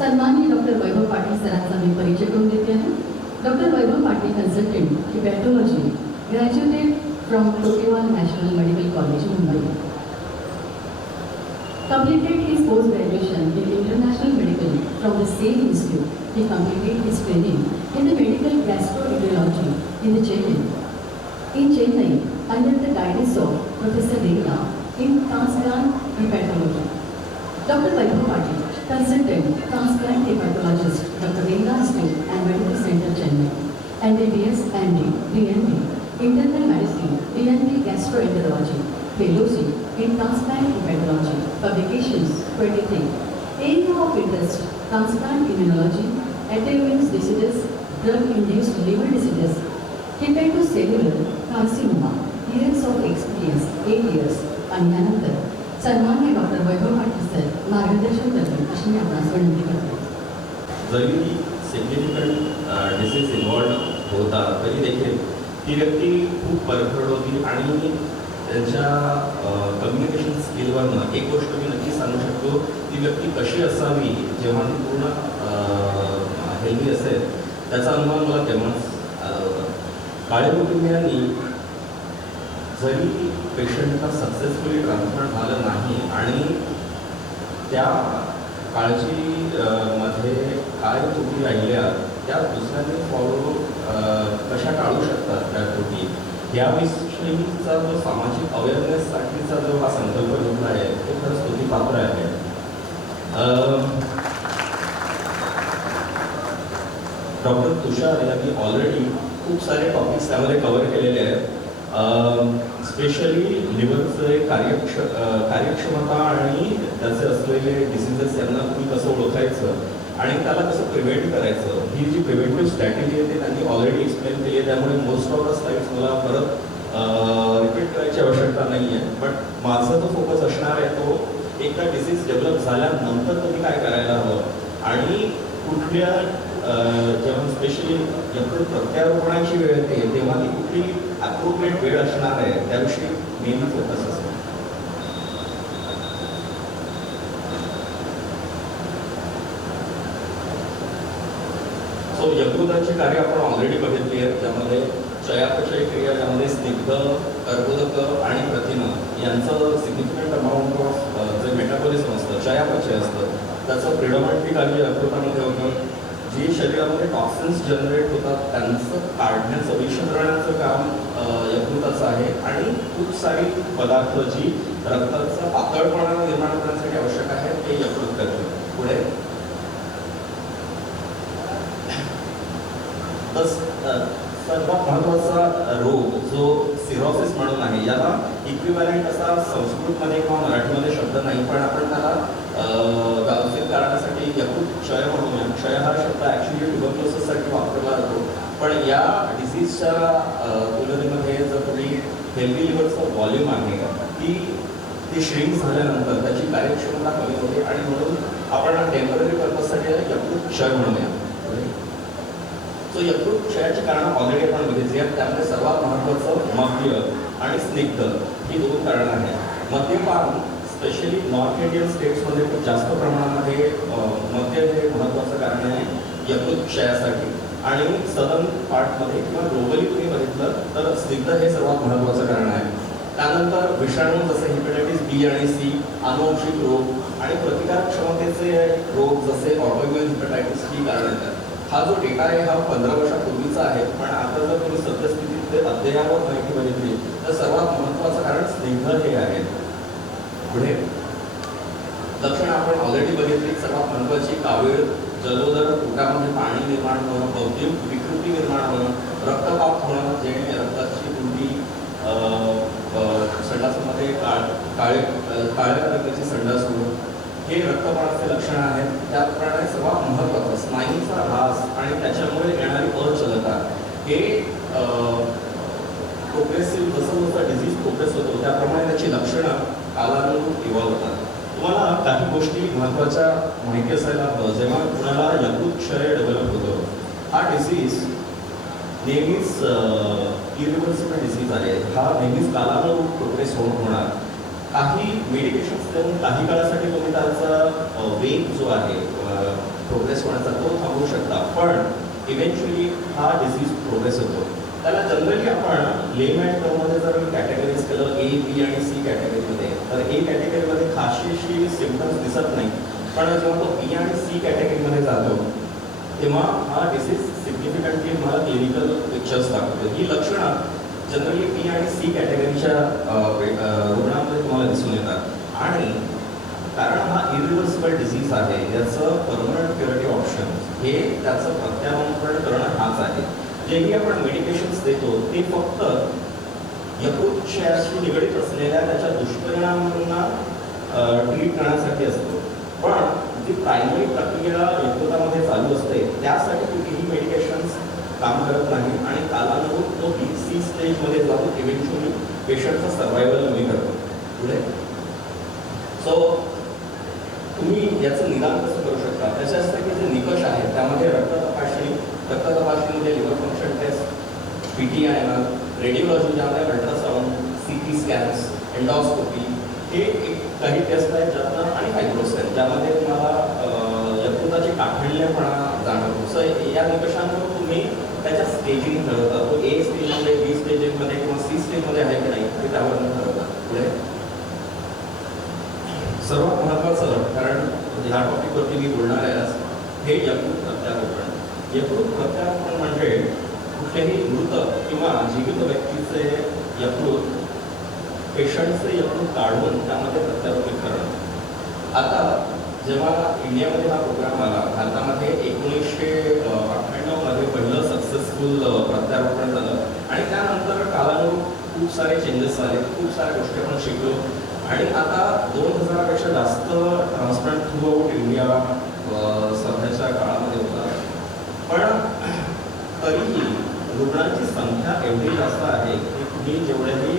सन्माननीय डॉक्टर वैभव पाटील सरांचा मी परिचय करून देते आहे. Doctor Vaibhav Patil consultant hepatology, graduated from Topiwala national medical college, Mumbai. Completed his post-graduation in international medical from the same institute. He completed his training in the medical gastroenterology in Chennai under the guidance of Professor Rena in transplant hepatology. Dr. Vaibhav Patil, consultant transplant hepatologist, Dr. Rena Institute and Medical Center, Chennai. MBBS, MD, DND, internal medicine, DND gastroenterology, fellowship in transplant hepatology. Publications 23. Area of interest: transplant immunology, autoimmune diseases, drug-induced liver diseases, hepatocellular carcinoma. Years of experience 8 years. आणि यानंतर सन्माननीय doctor Vaibhav Patil sir मार्गदर्शन करतील अशी मी आपणास विनंती करते. जरी सिग्निफिकंट डिसीज इन्व्हॉल्व होता तरी देखील ती व्यक्ती खूप परखड होती आणि त्यांच्या कम्युनिकेशन स्किलवरनं एक गोष्ट मी नक्की सांगू शकतो, ती व्यक्ती कशी असावी जेव्हा ती पूर्ण हेल्दी असेल त्याचा अनुभव मला तेव्हाच आला होता. काळे कुटुंबियांनी जरी पेशंटला सक्सेसफुली ट्रान्सप्लांट झालं नाही आणि त्या काळजीमध्ये काय त्रुटी राहिल्या त्या दुसऱ्यांनी फॉलो कशा टाळू शकतात त्या त्रुटी याविषयीचा जो सामाजिक अवेअरनेससाठीचा जो हा संकल्प घेतला आहे तो खरंच स्तुतीपात्र आहे. डॉक्टर तुषार यांनी ऑलरेडी खूप सारे टॉपिक्स त्यामध्ये कव्हर केलेले आहेत. स्पेशली लिव्हरचे कार्यक्षमता आणि त्याचे असलेले डिसीजेस यांना तुम्ही कसं ओळखायचं आणि त्याला कसं प्रिव्हेंट करायचं, ही जी प्रिव्हेंटिव्ह स्ट्रॅटेजी आहे ती त्यांनी ऑलरेडी एक्सप्लेन केली आहे. त्यामुळे मोस्ट ऑफ द स्लाइड्स मला परत रिपीट करायची आवश्यकता नाही आहे. बट माझा जो फोकस असणार आहे तो एकदा डिसीज डेव्हलप झाल्यानंतर तुम्ही काय करायला हवं आणि कुठल्या जेव्हा स्पेशली जेव्हा प्रत्यारोपणाची वेळ येते तेव्हा ती कुठली ॲप्रोप्रिएट वेळ असणार आहे त्याविषयी मेन फोकस असतो. सो यकृताची कार्य आपण ऑलरेडी बघितली आहेत, त्यामध्ये चयापचय क्रिया, ज्यामध्ये स्निग्ध, कर्बोदक आणि प्रथिन यांचं सिग्निफिकंट अमाऊंट ऑफ जे मेटाबॉलिझम असतं, चयापचय असतं, त्याचं प्रिडॉमिनंटली कार्य यकृतामध्ये होतं. जे शरीरामध्ये टॉक्सिन्स जनरेट होतात त्यांचं काढण्याचं, विषद्रवण्याचं काम यकृताचं आहे आणि खूप सारी पदार्थ जी रक्ताचा पातळपणा निर्माण करण्यासाठी आवश्यक आहे ते यकृत करते. पुढे सर्वात महत्त्वाचा रोग जो सिरोसिस म्हणून आहे, याला इक्विव्हॅलेंट असा संस्कृतमध्ये किंवा मराठीमध्ये शब्द नाही, पण आपण त्याला व्यावसायिक कारणासाठी यकृत क्षय म्हणूया. क्षय हा शब्द ॲक्च्युली ट्युबरक्लोसिससाठी वापरला जातो, पण या डिसीजच्या तुलनेमध्ये जर तुम्ही हेल्दी लिव्हरचं व्हॉल्यूम आहे ती श्रिंक झाल्यानंतर त्याची कार्यक्षमता कमी होते आणि म्हणून आपण टेम्पररी पर्पजसाठी यकृत क्षय म्हणूया. सो यकृत क्षयाची कारणं ऑलरेडी आपण बघितली आहेत. त्यामध्ये सर्वात महत्त्वाचं मद्य आणि स्निग्ध ही 2 कारणं आहेत. मद्यपान स्पेशली नॉर्थ इंडियन स्टेट्समध्ये खूप जास्त प्रमाणामध्ये मद्य हे महत्त्वाचं कारण आहे यकृत क्षयासाठी आणि सदर्न पार्टमध्ये किंवा ग्लोबली तुम्ही बघितलं तर स्निग्ध हे सर्वात महत्त्वाचं कारण आहे. त्यानंतर विषाणू जसे हेपॅटायटिस बी आणि सी, अनुवंशिक रोग आणि प्रतिकार क्षमतेचे रोग जसे ऑटोइम्युन हेपॅटायटिस ही कारण येतात. हा जो डेटा आहे हा 15 वर्षापूर्वीचा आहे, पण आता जर तुम्ही सद्यस्थितीत अद्ययावत माहिती बघितली तर सर्वात महत्त्वाचं कारण स्निग्ध हे आहे. पुढे लक्षणं आपण ऑलरेडी बघितली. सर्वात महत्त्वाची कावीळ, जलोदर, पोटामध्ये पाणी निर्माण होणं, बौद्धिक विकृती निर्माण होणं, रक्तपात होणं, जे रक्ताची त्रुटी, संडासामध्ये काळ्या रंगाची संडास होणं, हे रक्तपाताचे लक्षणं आहेत. त्याप्रमाणे सर्वात महत्त्वाचं स्नायूंचा ऱ्हास आणि त्याच्यामुळे येणारी अचलता हे प्रोग्रेसिव्ह, जसं जसं डिझीज प्रोग्रेस होतो त्याप्रमाणे त्याची लक्षणं कालानुरूप इव्हॉल्व होतात. तुम्हाला काही गोष्टी महत्त्वाच्या माहिती असायला हवं. जेव्हा कुणाला यकृत क्षय डेव्हलप होतो, हा डिसीज नेहमीच इरिव्हर्सिबल डिसीज आहे. हा नेहमीच कालानुरूप प्रोग्रेस होणार. काही मेडिकेशन्स देऊन काही काळासाठी तुम्ही त्याचा वेग जो आहे प्रोग्रेस होण्याचा तो थांबवू शकता, पण इव्हेंच्युअली हा डिसीज प्रोग्रेस होतो. त्याला जनरली आपण लेमॅन टर्ममध्ये जर कॅटेगरीज केलं ए, बी आणि सी कॅटेगरीमध्ये, तर ए कॅटेगरीमध्ये खाशीशी सिम्पटम्स दिसत नाही, पण जेव्हा तो बी आणि सी कॅटेगरीमध्ये जातो तेव्हा हा डिसीज सिग्निफिकंटली मला क्लिनिकल पिक्चर्स दाखवतो. ही लक्षणं जनरली बी आणि सी कॅटेगरीच्या रुग्णांमध्ये तुम्हाला दिसून येतात. आणि कारण हा इरिव्हर्सिबल डिसीज आहे, याचं परमनंट क्युरेटिव्ह ऑप्शन हे त्याचं प्रत्यारोपण करणं हाच आहे. जेही आपण मेडिकेशन्स देतो ते फक्त यकृतक्षयाशी निगडीत असलेल्या त्याच्या दुष्परिणामांना ट्रीट करण्यासाठी असतो, पण जी प्रायमरी प्रक्रिया यकृतामध्ये चालू असते त्यासाठी कुठेही मेडिकेशन्स काम करत नाही आणि कालानुरूप तो बी सी स्टेजमध्ये जाऊन इव्हेंच्युअली पेशंटचा सर्वायवल कमी करतो. पुढे सो तुम्ही याचं निदान कसं करू शकता, त्याच्यासाठी जे निकष आहेत त्यामध्ये रक्त तपासणीमध्ये liver function test, PTIMR, radiology ज्यामध्ये अल्ट्रासाऊंड, CT स्कॅन्स, एंडॉस्कोपी हे काही टेस्ट आहेत ज्यातनं, आणि फायब्रोस्कॅन ज्यामध्ये तुम्हाला यकृताची काठिण्यपणा जाणवतो. सो या निकषांवर तुम्ही त्याच्या स्टेजिंग ठरवता, तो ए स्टेजमध्ये, बी स्टेजमध्ये किंवा सी स्टेजमध्ये आहे की नाही ते त्यावर ठरवता. पुढे सर्वात महत्त्वाचं, कारण ह्या टॉपिकवरती मी बोलणार आहे हे यकृत प्रत्यारोपण. यकृत प्रत्यारोपण म्हणजे कुठल्याही मृत किंवा जीवित व्यक्तीचे यकृत, पेशंटचे यकृत काढून त्यामध्ये प्रत्यारोपित करणं. आता जेव्हा इंडियामध्ये हा प्रोग्राम आला, भारतामध्ये 1998 मध्ये पहिलं सक्सेसफुल प्रत्यारोपण झालं आणि त्यानंतर कालानुरूप खूप सारे चेंजेस झाले, खूप साऱ्या गोष्टी आपण शिकलो आणि आता 2000 पेक्षा जास्त ट्रान्सप्लांट थ्रू आउट इंडिया सध्याच्या काळामध्ये होतात. पण तरीही रुग्णांची संख्या एवढी जास्त आहे की तुम्ही जेवढ्याही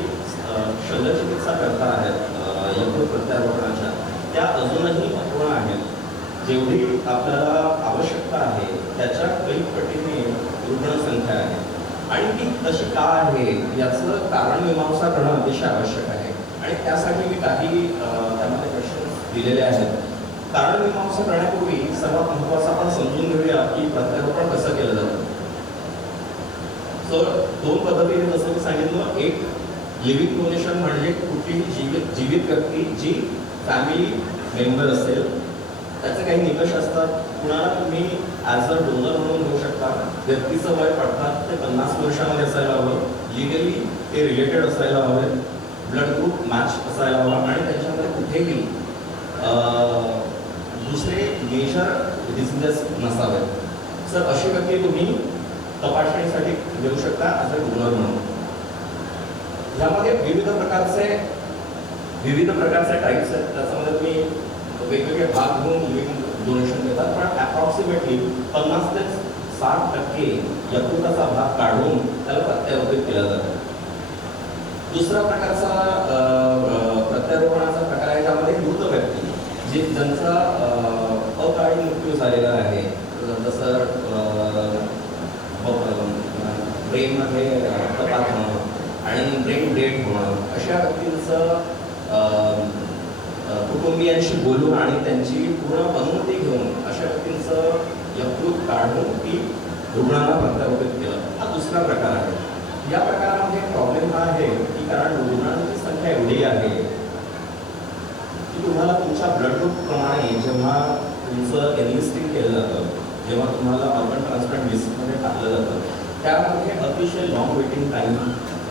शल्यचिकित्सा करता आहेत यकृत प्रत्यारोपणाच्या, त्या अजूनही अपूर्ण आहेत. जेवढी आपल्याला आवश्यकता आहे त्याच्या कैक पटीने रुग्णसंख्या आहे आणि ती तशी का आहे याचं कारण मीमांसा करणं अतिशय आवश्यक आहे. आणि त्यासाठी मी काही त्यामध्ये क्वेश्चन दिलेले आहेत. कारण मीमांसा करण्यापूर्वी सर्वात महत्त्वाचं आपण समजून घेऊया की प्रत्यारोपण कसं केलं जातं. सो 2 पद्धतीने जसं मी सांगितलं, एक लिव्हिंग डोनेशन म्हणजे कुठलीही जीवित व्यक्ती जी फॅमिली मेंबर असेल, त्याचे काही निकष असतात. कुणाला तुम्ही ॲज अ डोनर म्हणून घेऊ शकता. व्यक्तीचं वय 18 ते 50 वर्षामध्ये असायला हवं, लिगली ते रिलेटेड असायला हवे, ब्लड ग्रुप मॅच असायला हवा आणि त्याच्यामध्ये कुठेही दुसरे मेजर डिसीजेस नसावेत. सर अशी व्यक्ती तुम्ही तपासणीसाठी घेऊ शकता ॲज अ डोनर म्हणून. यामध्ये विविध प्रकारचे टाईप्स आहेत. त्याच्यामध्ये तुम्ही वेगवेगळे भाग घेऊन लिव्हिंग डोनेशन देतात, पण अप्रॉक्सिमेटली 50 ते 60% यकृताचा भाग काढून त्याला प्रत्यारोपित केला जातो. दुसरा प्रकारचा प्रत्यारोपणाचा प्रकार आहे ज्यामध्ये मृत व्यक्ती ज्यांचा अकाळी मृत्यू झालेला आहे, जसं ब्रेनमध्ये कपात होणं आणि ब्रेन डेड होणं, अशा व्यक्तींचं कुटुंबियांशी बोलून आणि त्यांची पूर्ण अनुमती घेऊन अशा व्यक्तींचं यकृत काढून ती रुग्णांना प्रत्यारोपित केलं. हा दुसरा प्रकार आहे. या प्रकारामध्ये प्रॉब्लेम हा आहे की कारण रुग्णांची संख्या एवढी आहे की तुम्हाला तुमच्या ब्लड ग्रुपप्रमाणे जेव्हा तुमचं एनलिस्टिंग केलं जातं, जेव्हा तुम्हाला ऑर्गन ट्रान्सप्लांट लिस्टमध्ये टाकलं जातं, त्यामध्ये अतिशय लॉंग वेटिंग टाईम.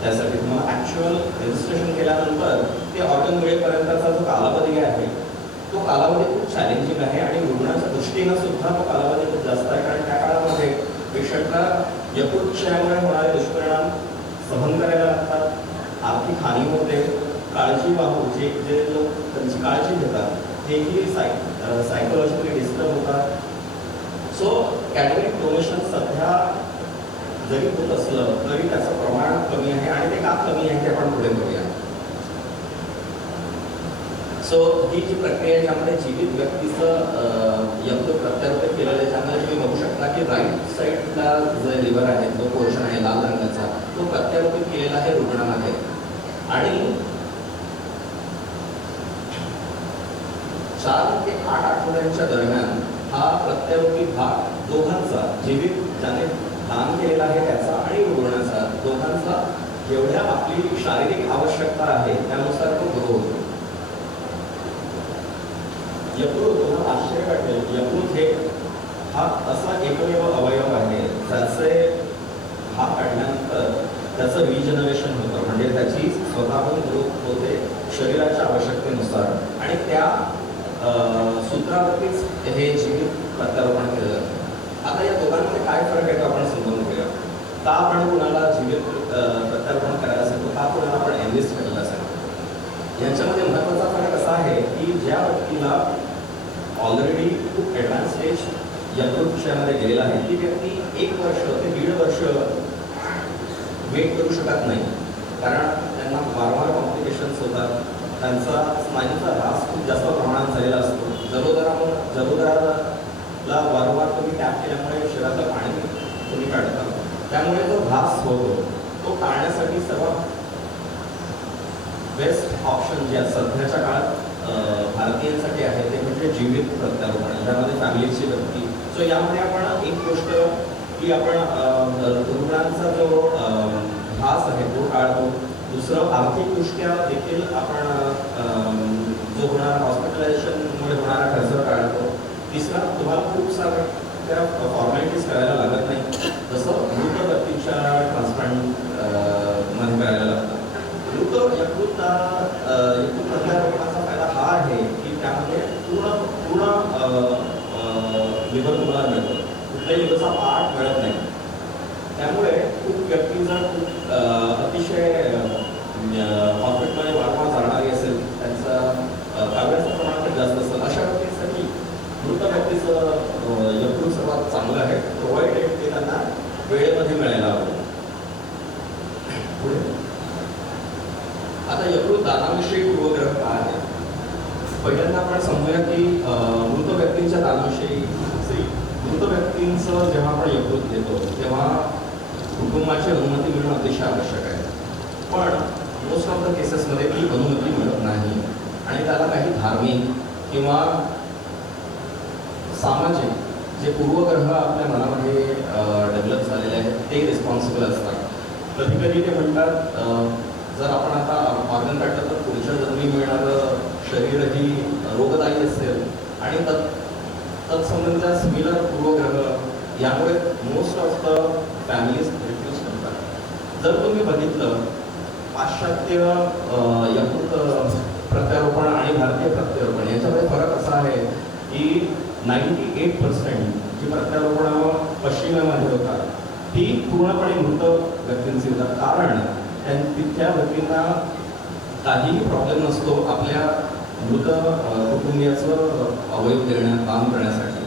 त्यासाठी तुम्हाला ॲक्च्युअल रजिस्ट्रेशन केल्यानंतर ते ऑर्गन मिळेपर्यंतचा जो कालावधी आहे तो कालावधी खूप चॅलेंजिंग आहे आणि रुग्णाच्या दृष्टीनं सुद्धा तो कालावधी खूप जास्त आहे. कारण त्या काळामध्ये पेशंटला यकृतक्षयामुळे होणारे दुष्परिणाम सहन करायला लागतात, आर्थिक हानी होते, काळजीवाहू जे लोक त्यांची काळजी घेतात तेही सायकोलॉजिकली डिस्टर्ब होतात. सो कॅडमिक डोनेशन सध्या जरी होत असलं तरी त्याचं प्रमाण कमी आहे आणि ते का कमी आहे ते आपण पुढे बघूया. सो ही जी प्रक्रिया आहे ज्यामध्ये जीवित व्यक्तीचं यकृत प्रत्यारोपित केलेलं आहे, त्यामध्ये तुम्ही बघू शकता की राईट साईडला जे लिव्हर आहे, जो पोर्शन आहे लाल रंगाचा, तो प्रत्यारोपित केलेला आहे रुग्णामध्ये आणि 4 ते 8 आठवड्यांच्या दरम्यान हा प्रत्यारोपी भाग दोघांचा, जीवित ज्याने दान केलेला आहे त्याचा आणि रुग्णाचा, दोघांचा जेवढ्या आपली शारीरिक आवश्यकता आहे त्यानुसार तो ग्रो होतो. यकृत, तुम्हाला आश्चर्य वाटेल, यकृत हे हा असा एकमेव अवयव आहे ज्याचे भाग काढल्यानंतर त्याचं रिजनरेशन होतं, म्हणजे त्याची स्वतःहून ग्रोथ होते शरीराच्या आवश्यकतेनुसार आणि त्या सूत्रावरतीच हे जीवित प्रत्यारोपण केलं जातं. आता या दोघांमध्ये काय फरक आहे तो आपण समजून घेऊया. का आपण कुणाला जीवित प्रत्यारोपण करायला असेल, का कुणाला आपण एनलिस्ट करायला असेल, यांच्यामध्ये महत्त्वाचा फरक असा आहे की ज्या व्यक्तीला ऑलरेडी खूप ॲडव्हान्स स्टेज यकृत विषयामध्ये गेलेला आहे ती व्यक्ती 1 वर्ष ते 1.5 वर्ष वेट करू शकत नाही, कारण त्यांना वारंवार कॉम्प्लिकेशन्स होतात, त्यांचा स्नायूंचा ऱ्हास खूप जास्त प्रमाणात झालेला असतो, जलोदराला वारंवार तुम्ही टॅप केल्यामुळे शरीराचं पाणी तुम्ही काढता, त्यामुळे जो ऱ्हास होतो तो टाळण्यासाठी सर्वात बेस्ट ऑप्शन जे सध्याच्या काळात भारतीयांसाठी आहे ते म्हणजे जीवित प्रत्यारोपण, ज्यामध्ये फॅमिलीची व्यक्ती. सो यामध्ये आपण एक गोष्ट की आपण रुग्णांचा जो ऱ्हास आहे तो टाळतो. दुसरं, आर्थिकदृष्ट्या देखील आपण जो होणारा हॉस्पिटलायझेशनमुळे होणारा खर्च टाळतो. तिसरं, तुम्हाला खूप साऱ्या त्या फॉर्मॅलिटीज करायला लागत नाही, जसं मृत व्यक्तीच्या ट्रान्सप्लांट मध्ये करायला लागतं. मृत यकृत प्रत्यारोपणाचा फायदा हा आहे की त्यामध्ये पूर्ण लिव्हर तुम्हाला मिळतं, कुठल्याही लिव्हरचा पार्ट मिळत नाही. त्यामुळे खूप व्यक्ती जर खूप अतिशय हॉस्पिटलमध्ये वारंवार जाणारी असेल, त्यांचा काव्याचं प्रमाण खूप जास्त असेल, अशा व्यक्तींसाठी मृत व्यक्तीचं यकृत सर्वात चांगलं आहे. प्रोव्हाइडेड ते त्यांना वेळेमध्ये मिळायला हवं. पुढे आता यकृत दानाविषयी पूर्वग्रह काय आहे. पहिल्यांदा आपण समजूया की मृत व्यक्तींच्या दानाविषयी. मृत व्यक्तींचं जेव्हा आपण यकृत देतो तेव्हा कुटुंबाची अनुमती मिळणं अतिशय आवश्यक आहे, पण मोस्ट ऑफ द केसेसमध्ये ती अनुमती मिळत नाही आणि त्याला काही धार्मिक किंवा सामाजिक जे पूर्वग्रह आपल्या मनामध्ये डेव्हलप झालेले आहेत ते रिस्पॉन्सिबल असतात. कधी कधी ते म्हणतात जर आपण आता ऑर्गन काढलं तर पुढच्या जन्मी मिळणारं शरीरही रोगदायी असेल आणि तत्संबंधीचा सिमिलर पूर्वग्रह यामुळे most of the families refuse करतात. जर तुम्ही बघितलं पाश्चात्य यकृत प्रत्यारोपण आणि भारतीय प्रत्यारोपण याच्यामध्ये फरक असा आहे की 98% जी प्रत्यारोपण पश्चिमेमध्ये होतात ती पूर्णपणे मृत व्यक्तींची होतात, कारण तिथल्या व्यक्तींना काहीही प्रॉब्लेम नसतो आपल्या मृत कुटुंबियाचं अवयव देण्यात काम करण्यासाठी.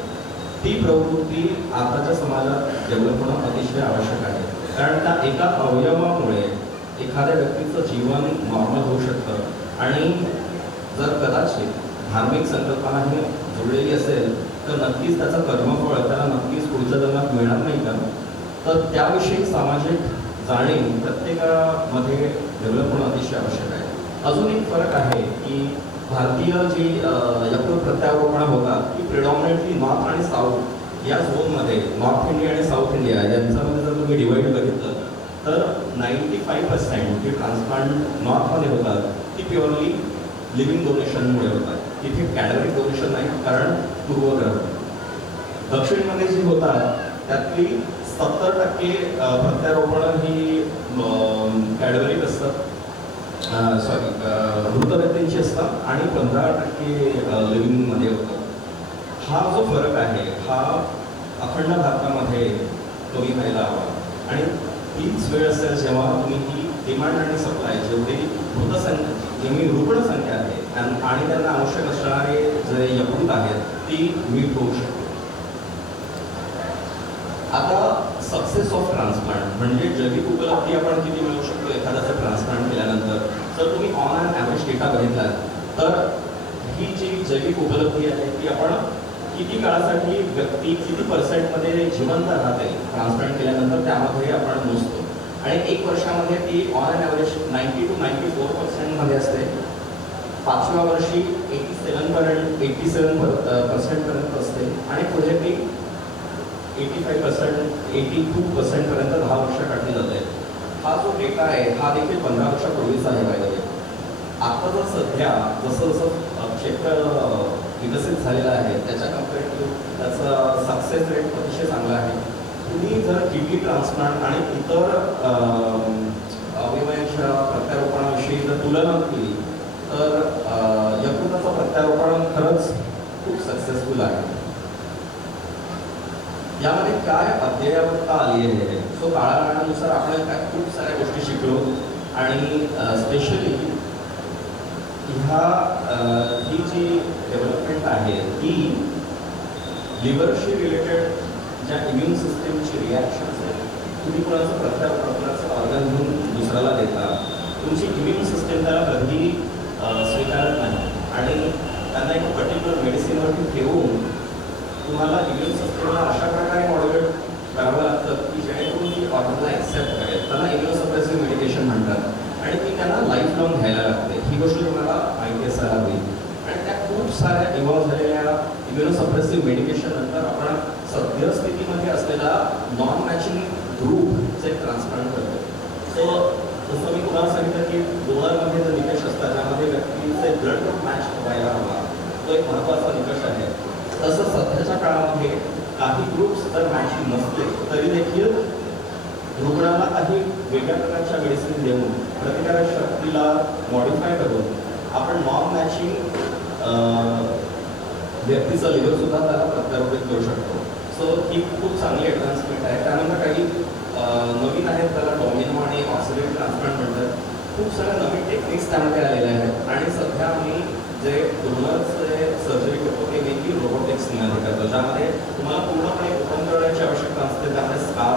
ती प्रवृत्ती आताच्या समाजात डेव्हलप होणं अतिशय आवश्यक आहे, कारण त्या एका अवयवामुळे एखाद्या व्यक्तीचं जीवन नॉर्मल होऊ शकतं आणि जर कदाचित धार्मिक संकल्पना ही जुळलेली असेल तर नक्कीच त्याचं कर्मफळ त्याला नक्कीच पुढच्या जन्मात मिळणार नाही का. तर त्याविषयी सामाजिक जाणीव प्रत्येकामध्ये डेव्हलप होणं अतिशय आवश्यक आहे. अजून एक फरक आहे की भारतीय जी यकृत प्रत्यारोपण होतात ती प्रिडॉमिनेटली नॉर्थ आणि साऊथ या झोनमध्ये, नॉर्थ इंडिया आणि साऊथ इंडिया यांच्यामध्ये जर तुम्ही डिवाईड बघितलं तर 95% जे ट्रान्सप्लांट नॉर्थमध्ये होतात ती प्युअरली लिव्हिंग डोनेशनमुळे होतात. तिथे कॅडव्हरिक डोनेशन नाही, कारण पूर्वग्रह. दक्षिणमध्ये जी होतात त्यातली 70% प्रत्यारोपण ही कॅडव्हरिक असतात, सॉरी मृत व्यक्तींची असतात आणि 15% लिव्हिंगमध्ये होतं. हा जो फरक आहे हा अखंड भारतामध्ये तुम्ही पाहायला हवा. आणि तीच वेळ असेल जेव्हा तुम्ही ही डिमांड आणि सप्लाय जेवढी जेवढी रुग्णसंख्या आहे आणि त्यांना आवश्यक असणारे जे यकृत आहेत ती मीट होऊ शकते. आता सक्सेस ऑफ ट्रान्सप्लांट म्हणजे जैविक उपलब्धी आपण किती मिळू शकतो एखाद्याचं ट्रान्सप्लांट केल्यानंतर. जर तुम्ही ऑन अँड ॲव्हरेज डेटा बघितलात तर ही जी जैविक उपलब्धी आहे ती आपण किती काळासाठी व्यक्ती किती पर्सेंटमध्ये जिवंत राहते ट्रान्सप्लांट केल्यानंतर त्यामध्ये आपण मोजतो आणि 1 वर्षामध्ये ती ऑन अँड ॲव्हरेज 90 to 94% असते. 5व्या वर्षी 87% पर्यंत असते आणि पुढे ती 85%, 82% पर्यंत 10 वर्ष काढली जाते. हा जो डेटा आहे हा देखील 15 वर्षापूर्वीचा आहे पाहिजे. आता जर सध्या जसं जसं क्षेत्र विकसित झालेलं आहे त्याच्या कम्पेअर त्याचा सक्सेस रेट अतिशय चांगला आहे. तुम्ही जर किडनी ट्रान्सप्लांट आणि इतर अवयवांच्या प्रत्यारोपणाविषयी जर तुलना केली तर यकृताचं प्रत्यारोपण खरंच खूप सक्सेसफुल आहे. यामध्ये काय अद्ययावतता आली आहे. सो काळानुसार आपण काय खूप साऱ्या गोष्टी शिकलो आणि स्पेशली ही जी डेव्हलपमेंट आहे ती लिव्हरशी रिलेटेड ज्या इम्युन सिस्टीमची रिॲक्शन्स आहेत, तुम्ही कोणाचं प्रत्यारोपणाचं ऑर्गन घेऊन दुसऱ्याला देता, तुमची इम्युन सिस्टीम त्याला कधी स्वीकारत नाही आणि त्यांना एक पर्टिक्युलर मेडिसिनवरती ठेवून तुम्हाला इम्युन सिस्टीमला अशा प्रकारे मॉड्युलेट करावं लागतं की जेणेकरून ती ऑर्गनला ॲक्सेप्ट करेल. त्यांना इम्युनोसप्रेसिव्ह मेडिकेशन म्हणतात आणि ती त्यांना लाईफ लॉंग घ्यायला लागते. ही गोष्ट तुम्हाला माहिती असायला हवी. आणि त्या खूप साऱ्या इव्हॉल्व झालेल्या इम्युनोसप्रेसिव्ह मेडिकेशन नंतर आपण सद्यस्थितीमध्ये असलेला नॉन मॅचिंग ग्रुपचे ट्रान्सप्लांट करतो. सो जसं मी तुम्हाला सांगितलं की डोनरमध्ये जो निकष असतात ज्यामध्ये व्यक्तीचे ब्लड ग्रुप मॅच व्हायला हवा, तो एक महत्त्वाचा निकष आहे. तसं सध्याच्या काळामध्ये काही ग्रुप्स जर मॅचिंग नसले तरी देखील रुग्णाला काही वेगळ्या प्रकारच्या मेडिसिन देऊन प्रतिकारक शक्तीला मॉडिफाय करून आपण नॉन मॅचिंग व्यक्तीचा लिव्हरसुद्धा त्याला प्रत्यारोपित करू शकतो. सो ही खूप चांगली ॲडव्हान्समेंट आहे. त्यानंतर काही नवीन आहेत, त्याला डॉमिनो आणि ऑक्सिडेंट ट्रान्सप्लांट म्हणतात. खूप साऱ्या नवीन टेक्निक्स त्यामध्ये आलेल्या आहेत आणि सध्या आम्ही जे डोनर्सचे सर्जरी करतो ते मेनली रोबोटिक्समध्ये करतो, ज्यामध्ये तुम्हाला पूर्णपणे ओपन करण्याची आवश्यकता असते. त्यामध्ये स्कार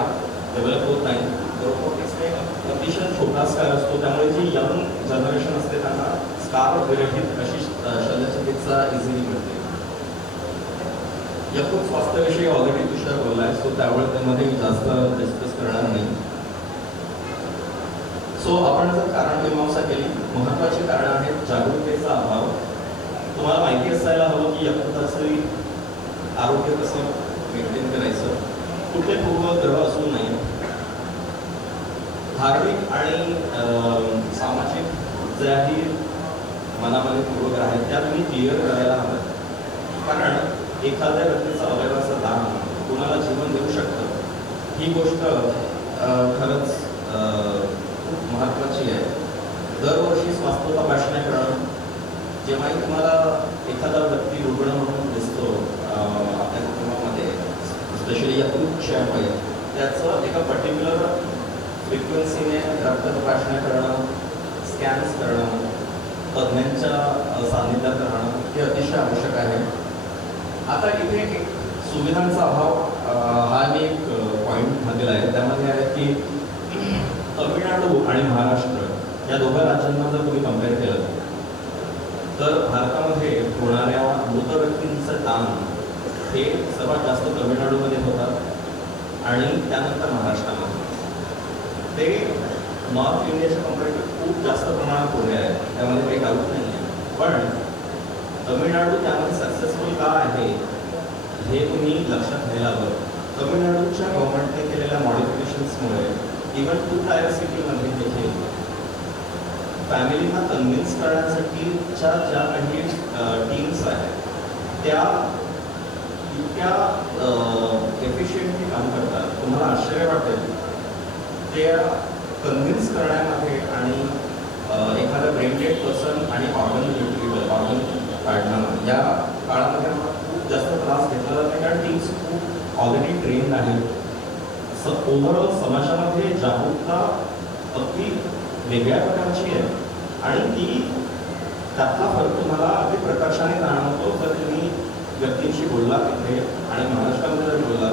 डेव्हलप होत नाही. रोबोटिक्सने अतिशय छोटा स्कार असतो, त्यामुळे जी यंग जनरेशन असते त्यांना स्कार विरहित अशी शल्यचिकित्सा इझिली मिळते. यकृत स्वास्थ्याविषयी ऑलरेडी तुषार बोलला आहे, सो त्यामुळे त्यामध्ये जास्त डिस्कस करणार नाही. सो आपण जर कारण मीमांसा केली, महत्त्वाची कारणं आहेत. जागरूकतेचा अभाव. तुम्हाला माहिती असायला हवं की यकृताचे आरोग्य कसं मेंटेन करायचं. कुठले पूर्वग्रह असू नये. धार्मिक आणि सामाजिक ज्याही मनामध्ये पूर्वग्रह आहेत त्या तुम्ही क्लिअर करायला हवं. कारण एखाद्या व्यक्तीचं अवयवाचं दान कुणाला जीवन देऊ शकतं, ही गोष्ट खरंच खूप महत्त्वाची आहे. दरवर्षी स्वास्थ्य तपासण्या करणं. जेव्हाही तुम्हाला एखादा व्यक्ती रुग्ण म्हणून दिसतो आपल्या कुटुंबामध्ये, स्पेशली यकृतक्षयामुळे, त्याचं एका पर्टिक्युलर फ्रिक्वेन्सीने रक्त तपासण्या करणं, स्कॅन्स करणं, तज्ज्ञांच्या सान्निध्यात राहणं हे अतिशय आवश्यक आहे. आता इथे एक सुविधांचा अभाव हा मी एक पॉईंट म्हटलेला आहे. त्यामध्ये आहे की तमिळनाडू आणि महाराष्ट्र या दोघा राज्यांना जर तुम्ही कम्पेअर केलं तर भारतामध्ये होणाऱ्या मृत व्यक्तींचं दान हे सर्वात जास्त तमिळनाडूमध्ये होतात आणि त्यानंतर महाराष्ट्रामध्ये. ते नॉर्थ इंडियाच्या कम्पेअर खूप जास्त प्रमाणात होणे आहे, त्यामध्ये काही डाऊट नाही आहे. पण तमिळनाडू त्यामध्ये सक्सेसफुल का आहे हे तुम्ही लक्षात घ्यायला हवं. तमिळनाडूच्या गव्हर्नमेंटने केलेल्या मॉडिफिकेशन्समुळे इव्हन 2 टायर सिटीमध्ये देखील फॅमिलीना कन्व्हिन्स करण्यासाठीच्या ज्या काही टीम्स आहेत त्या इतक्या एफिशियंटली काम करतात. तुम्हाला आश्चर्य वाटेल त्या कन्व्हिन्स करण्यामध्ये आणि एखादा ब्रेन डेड पर्सन आणि ऑर्गन रिट्रीव्हल, ऑर्गन काढणं या काळामध्ये खूप जास्त त्रास घेतला जातो कारण टीम्स खूप ऑलरेडी ट्रेन्ड आहेत. ओव्हरऑल समाजामध्ये जागरूकता अगदी वेगळ्या प्रकारची आहे आणि ती त्यातला फरक तुम्हाला अगदी प्रकर्षाने जाणवतो जर तुम्ही व्यक्तींशी बोलला तिथे आणि महाराष्ट्रामध्ये जर बोलला,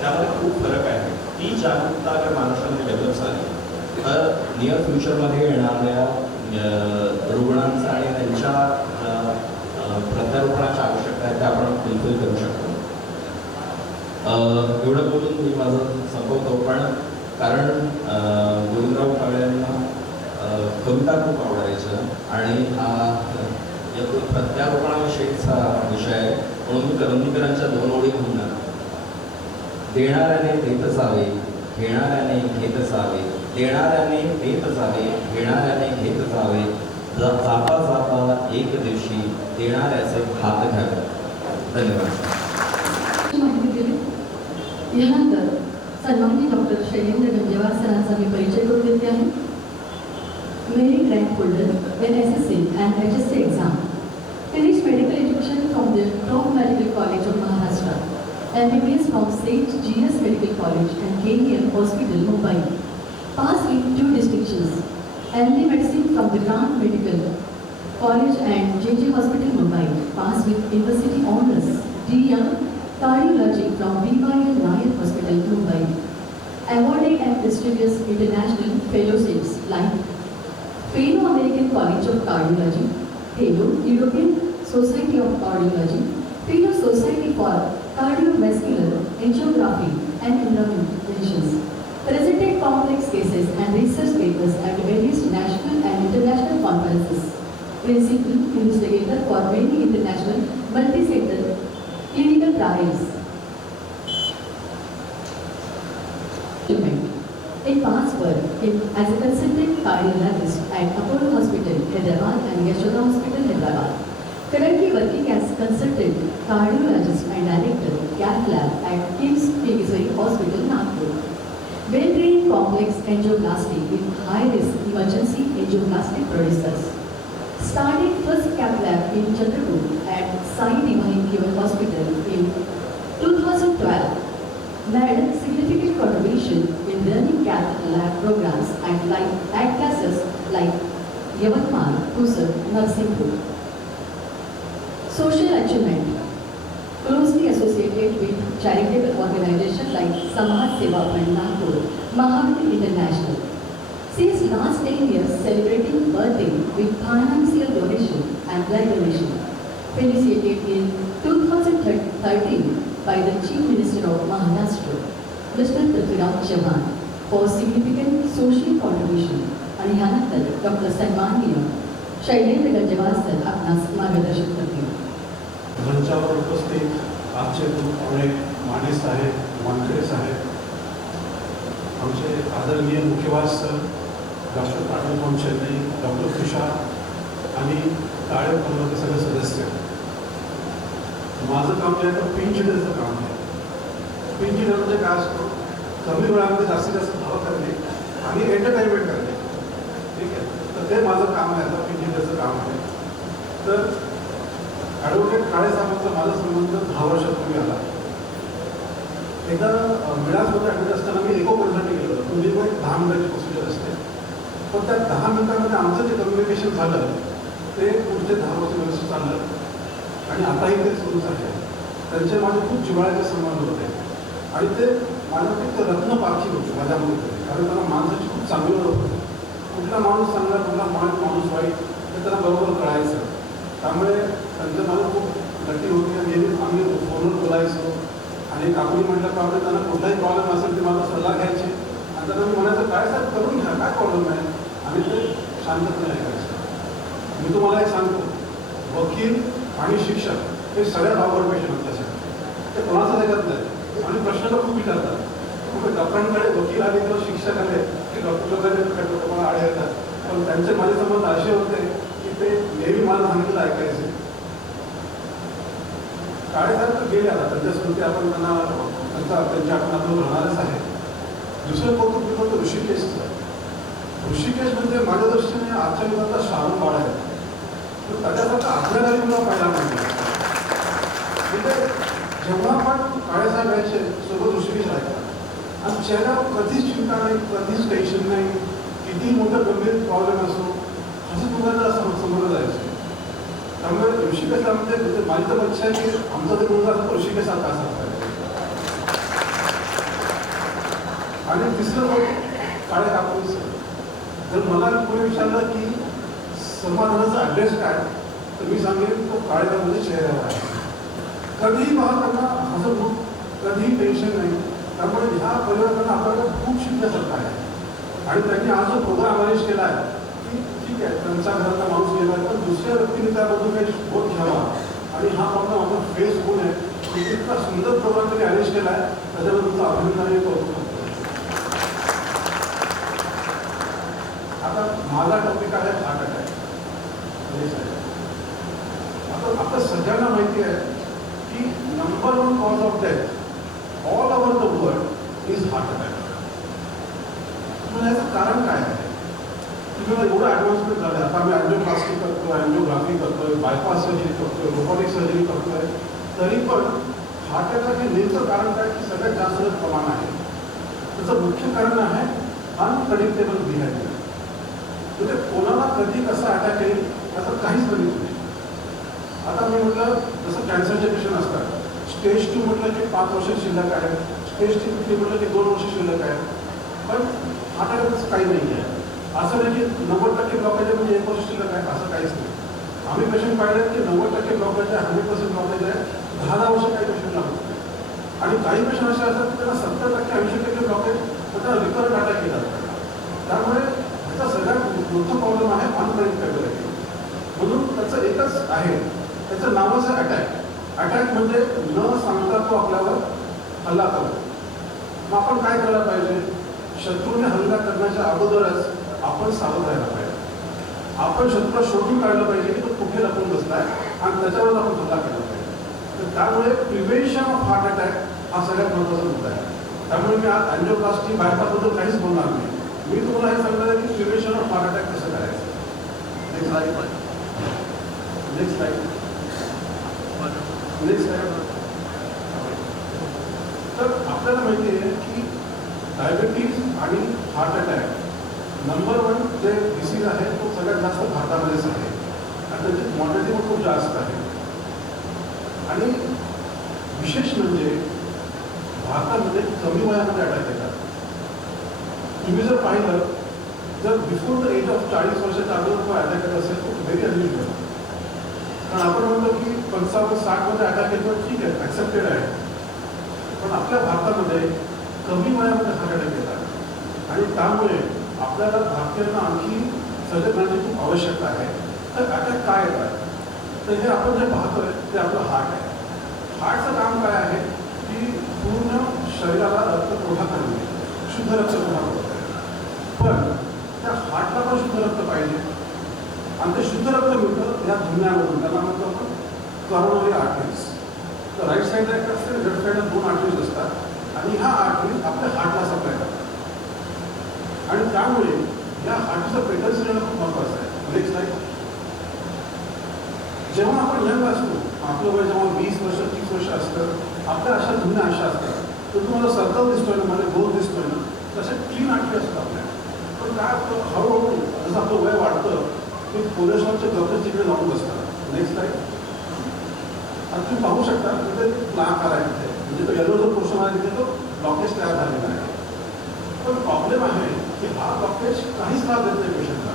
त्यामध्ये खूप फरक आहे. ती जागरूकता जर महाराष्ट्रामध्ये डेव्हलप झाली तर नियर फ्युचरमध्ये येणाऱ्या रुग्णांचा आणि त्यांच्या प्रत्यारोपणाच्या आवश्यकता आहे त्या आपण फुलफिल करू शकतो. एवढं बोलून मी माझं संपवतो. पण कारण गोविंदराव काळे यांना कविता खूप आवडायचं आणि हा प्रत्यारोपणाविषयीचा विषय आहे म्हणून मी करंदीकरांच्या 2 ओळी म्हणणार. देणाऱ्याने देत जावे, घेणाऱ्याने घेत जावे, देणाऱ्याने देत जावे, घेणाऱ्याने घेत जावे, जाता जाता एक दिवशी देणाऱ्याचे हात घ्यावे. धन्यवाद. माहिती दिली. यानंतर सन्माननीय डॉक्टर शैलेंद्र गंजेवार सरांचा मी परिचय करून देते आहे. Merit rank holder in SSC and HSC exam. Finished medical education from the Top Medical College of Maharashtra. MBBS from St. GS Medical College and KEM Hospital, Mumbai. Passed with 2 distinctions. MD Medicine from the Ram Medical College and JJ Hospital, Mumbai. Passed with University Honors. DM Cardiology from BYL Nair Hospital, Mumbai. Awarded and prestigious international fellowships like Fellow American College of Cardiology, Fellow European Society of Cardiology, Fellow Society for Cardiovascular Angiography and Interventions. Presented complex cases and research papers at various national and international conferences. Principal investigator for many international multi-center clinical trials. In past work as a consultant cardiologist at Apollo Hospital, Hyderabad and Yashoda Hospital, Hyderabad. Currently working as consultant cardiologist and director cath lab at KIMS Kingsway Hospital, Nagpur. Well-trained complex angioplasty with high-risk emergency angioplastic producers. Started first cath lab in Chandrapur at Sai Divine Human Hospital in 2012. Made significant contribution in running cath lab programs at classes like Yavatmal, Kusar, Narsinghpur. Social achievement. Closely associated with charitable organizations like Samaj Seva Fund Nagpur, Mahavir International. Since last 10 years celebrating birthday with financial donation and blood donation. Initiated in 2013 by the Chief Minister of Maharashtra, Mr. Prithviraj Chauhan, for significant social contribution. आणि ह्यानंतर doctor सन्माननीय Shailendra Ganjewar sir आपणास मार्गदर्शन करतील. मंचावर उपस्थित आजचे थोडे माने साहेब, वानखेडे साहेब, आमचे आदरणीय मुख्यवास sir, doctor Patil from Chennai, doctor Tushar आणि टाळे परिवाराचे सगळे सदस्य. माझं काम जे आहे पिंच हिटरचं काम आहे. पिंच हिटर म्हणजे काय असतो, कमी वेळामध्ये जास्तीत जास्त धावा करणे आणि एंटरटेनमेंट करणे. ठीक आहे, तर ते माझं काम आहे, आता पिंच हिटरचं काम आहे. तर ॲडव्होकेट काळे साहेबांचा माझा संबंध 10 वर्षापूर्वी आला. एकदा मिळासमध्ये ॲडमिट असताना मी इकोसाठी गेलो. म्हणजे मग 10 मिनिटाची प्रोसिजर असते, पण त्या 10 मिनिटांमध्ये आमचं जे कम्युनिकेशन झालं ते पुढचे 10 वर्ष व्यवस्थित चाललं आणि आताही ते सुरूच आहे. त्यांचे माझे खूप जिव्हाळ्याचे संबंध होते आणि ते माझ्यासाठी ते रत्नपारखी होते माझ्यामध्ये. कारण त्यांना माणसाची खूप चांगली ओळख होती. कुठला माणूस चांगला, कुठला माणूस वाईट हे त्यांना बरोबर कळायचं. त्यामुळे त्यांचं मला खूप गट्टी होती आणि आम्ही फोनवर बोलायचो आणि काकडी म्हटलं का त्यांना कुठलाही प्रॉब्लेम असेल ते माझा सल्ला घ्यायचे आणि त्यांना मी म्हणायचं काय साहेब करून घ्या, काय प्रॉब्लेम आहे, आणि ते शांतपणे ऐकायचं. मी तुम्हाला एक सांगतो, वकील आणि शिक्षक हे सगळ्या भाववर पेशंट असल्यासाठी ते कोणाचं ऐकत नाही आणि प्रश्न तर खूप विचारतात. मग डॉक्टरांकडे वकील आले किंवा शिक्षक आले की डॉक्टरकडे तुम्हाला आडे येतात, पण त्यांचे माझे संबंध असे होते की ते नेहमी मला सांगितलं ऐकायचे. काळेसाहेब गेले आता, त्यांच्या स्मृती आपण त्यांच्या आठवणातून राहणारच आहे. दुसरं कौतुक होतं ऋषिकेशचं. ऋषिकेश म्हणजे माझ्या दृष्टीने आजच्या युगाचा शाहरुख बाळ आहे. तर त्याच्यासारखं आपल्यालाही तुला पाहायला मिळतं. म्हणजे जेव्हा आपण काळेसाहेब यायचे सोबत ऋषिकेश राहायचा आणि चेहऱ्यावर कधीच चिंता नाही, कधीच टेन्शन नाही, किती मोठं गंभीर प्रॉब्लेम असो असं तुम्हाला समोर जायचं. त्यामुळे ऋषिकेशला म्हणजे माझी तर इच्छा आहे की आमचा जर मुलगा असतो ऋषिकेशसारखा असायचा. आणि तिसरं काळे कापूस. जर मला कोणी विचारलं की समाधानाचा ॲड्रेस काय, तर मी सांगेन तो काळे कापूसच्या चेहऱ्यावर आहे. कधीही पाहताना हसतमुख, कधीही टेन्शन नाही. त्यामुळे ह्या परिवारांना आपल्याला खूप शिकण्यासारखं आहे. आणि त्यांनी आज जो प्रोग्राम अरेंज केला आहे की ठीक आहे त्यांचा घराचा माणूस गेला आहे, पण दुसऱ्या व्यक्तीने त्याबद्दल काही बोध घ्यावा आणि हा प्रॉब्लेम आपण फेस होऊ नये इतका सुंदर प्रोग्राम त्यांनी अरेंज केला आहे, त्याच्याबद्दल तुमचं अभिनंदन आणि कौतुक करतो. आता माझा टॉपिक आहे हार्ट अटॅक. आता आपल्या सगळ्यांना माहिती आहे की number 1 cause of death all over the world is heart attack. याचं कारण काय आहे? तुम्हाला एवढं ॲडव्हान्समेंट झालं, आता आम्ही अँजिओप्लास्टी करतो, अँजिओग्राफी करतोय, बायपास सर्जरी करतोय, रोबोटिक सर्जरी करतोय, तरी पण हार्ट अटॅक हे नेमकं कारण काय की सगळ्यात जास्त प्रमाण आहे. त्याचं मुख्य कारण आहे अनप्रेडिक्टेबल बिहेवियर. म्हणजे कोणाला कधी कसा अटॅक येईल याचं काहीच गणित नाही. आता मी म्हटलं जसं कॅन्सरचे पेशंट असतात, स्टेज 2 म्हटलं की 5 वर्ष शिल्लक आहे, स्टेज 3 म्हटलं की 2 वर्ष शिल्लक आहे. पण हार्ट अटॅकचं काही नाही आहे. असं नाही की 90% ब्लॉकेज म्हणजे 1 वर्ष शिल्लक आहे, असं काहीच नाही. आम्ही पेशंट पाहिले की 90% ब्लॉकेज आहे, 100% ब्लॉकेज आहे, 10 वर्ष काही पेशंटला होत नाही. आणि काही पेशंट असे असतात की त्यांना 70% 80% ब्लॉकेज त्यांना रिकरंट अटॅक येतात. त्यामुळे ह्याचा सगळ्यात मोठा प्रॉब्लेम आहे अनप्रेडिक्टेबिलिटी. म्हणून त्याचं एकच आहे, त्याचं नावच आहे अटॅक. अटॅक म्हणजे न सांगता तो आपल्यावर हल्ला करतो. मग आपण काय करायला पाहिजे? शत्रूने हल्ला करण्याच्या अगोदरच आपण सावध राहायला पाहिजे. आपण शत्रूला शोधून काढलं पाहिजे की तो कुठे लपून बसलाय आणि त्याच्यावर आपण हल्ला केला पाहिजे. तर त्यामुळे प्रिव्हेन्शन ऑफ हार्ट अटॅक हा सगळ्यात महत्त्वाचा मुद्दा आहे. त्यामुळे मी आज अँजिओप्लास्टी बायपासबद्दल काहीच बोलणार नाही. मी तुम्हाला हे सांगणार आहे की प्रिव्हेन्शन ऑफ हार्ट अटॅक कसं करायचं. Next slide. तर आपल्याला माहिती आहे की डायबिटीज आणि हार्ट अटॅक नंबर 1 जे डिसीज आहे तो सगळ्यात जास्त भारतामध्येच आहे आणि त्याची मॉर्टॅलिटी पण खूप जास्त आहे. आणि विशेष म्हणजे भारतामध्ये कमी वयामध्ये अटॅक येतात. तुम्ही जर पाहिलं, जर बिफोर द एज ऑफ 40 वर्षाच्या अगोदर अटॅक येत असेल तो व्हेरी अनयुजुअल. कारण आपण म्हणतो की 55-60 मध्ये अटॅक येतो, ठीक आहे, ॲक्सेप्टेड आहे. पण आपल्या भारतामध्ये कमी वयामध्ये हार्ट अटॅक येतात आणि त्यामुळे आपल्याला भारतीयांना आणखी सजग राहण्याची खूप आवश्यकता आहे. तर अटॅक काय येतात? तर हे आपण जे पाहतोय ते आपलं हार्ट आहे. हार्टचं काम काय आहे की पूर्ण शरीराला रक्तपुरवठा करणे, शुद्ध रक्तपुरवठा करतो. पण त्या हार्टला पण शुद्ध रक्त पाहिजे आणि ते शुद्ध रक्त मिळतं या धुण्यामधून. त्याला म्हणतो आपण करोनरी आर्टरीज. तर राईट साईडला एक असते, लेफ्ट साईडला 2 आर्टरीज असतात आणि ह्या आर्टरीज आपल्या हार्टला सप्लाय करतात. आणि त्यामुळे या हार्टचं पेटर्न्स येणं खूप महत्त्वाचं आहे. Next slide. जेव्हा आपण यंग असतो, आपलं वय जेव्हा 20 वर्ष 30 वर्ष असतं, आपल्या अशा जुन्या अशा असतात, तर तुम्हाला सर्कल दिसतोय ना, मध्ये गोल दिसतोय ना, तसे क्लीन आर्टरी असतात आपल्या. पण काय आपलं हळूहळू जसं आपलं वय वाढतं ते कोलेस्ट्रॉलचे गवत तिकडे जाऊन बसतात. Next slide. आता तुम्ही पाहू शकता तिथे प्लाक आला आहे तिथे, म्हणजे तो येलो जो पोर्शन आहे तिथे तो ब्लॉकेज तयार झालेला आहे. पण प्रॉब्लेम आहे की हा ब्लॉकेज काहीच त्रास देत नाही पेशंटला.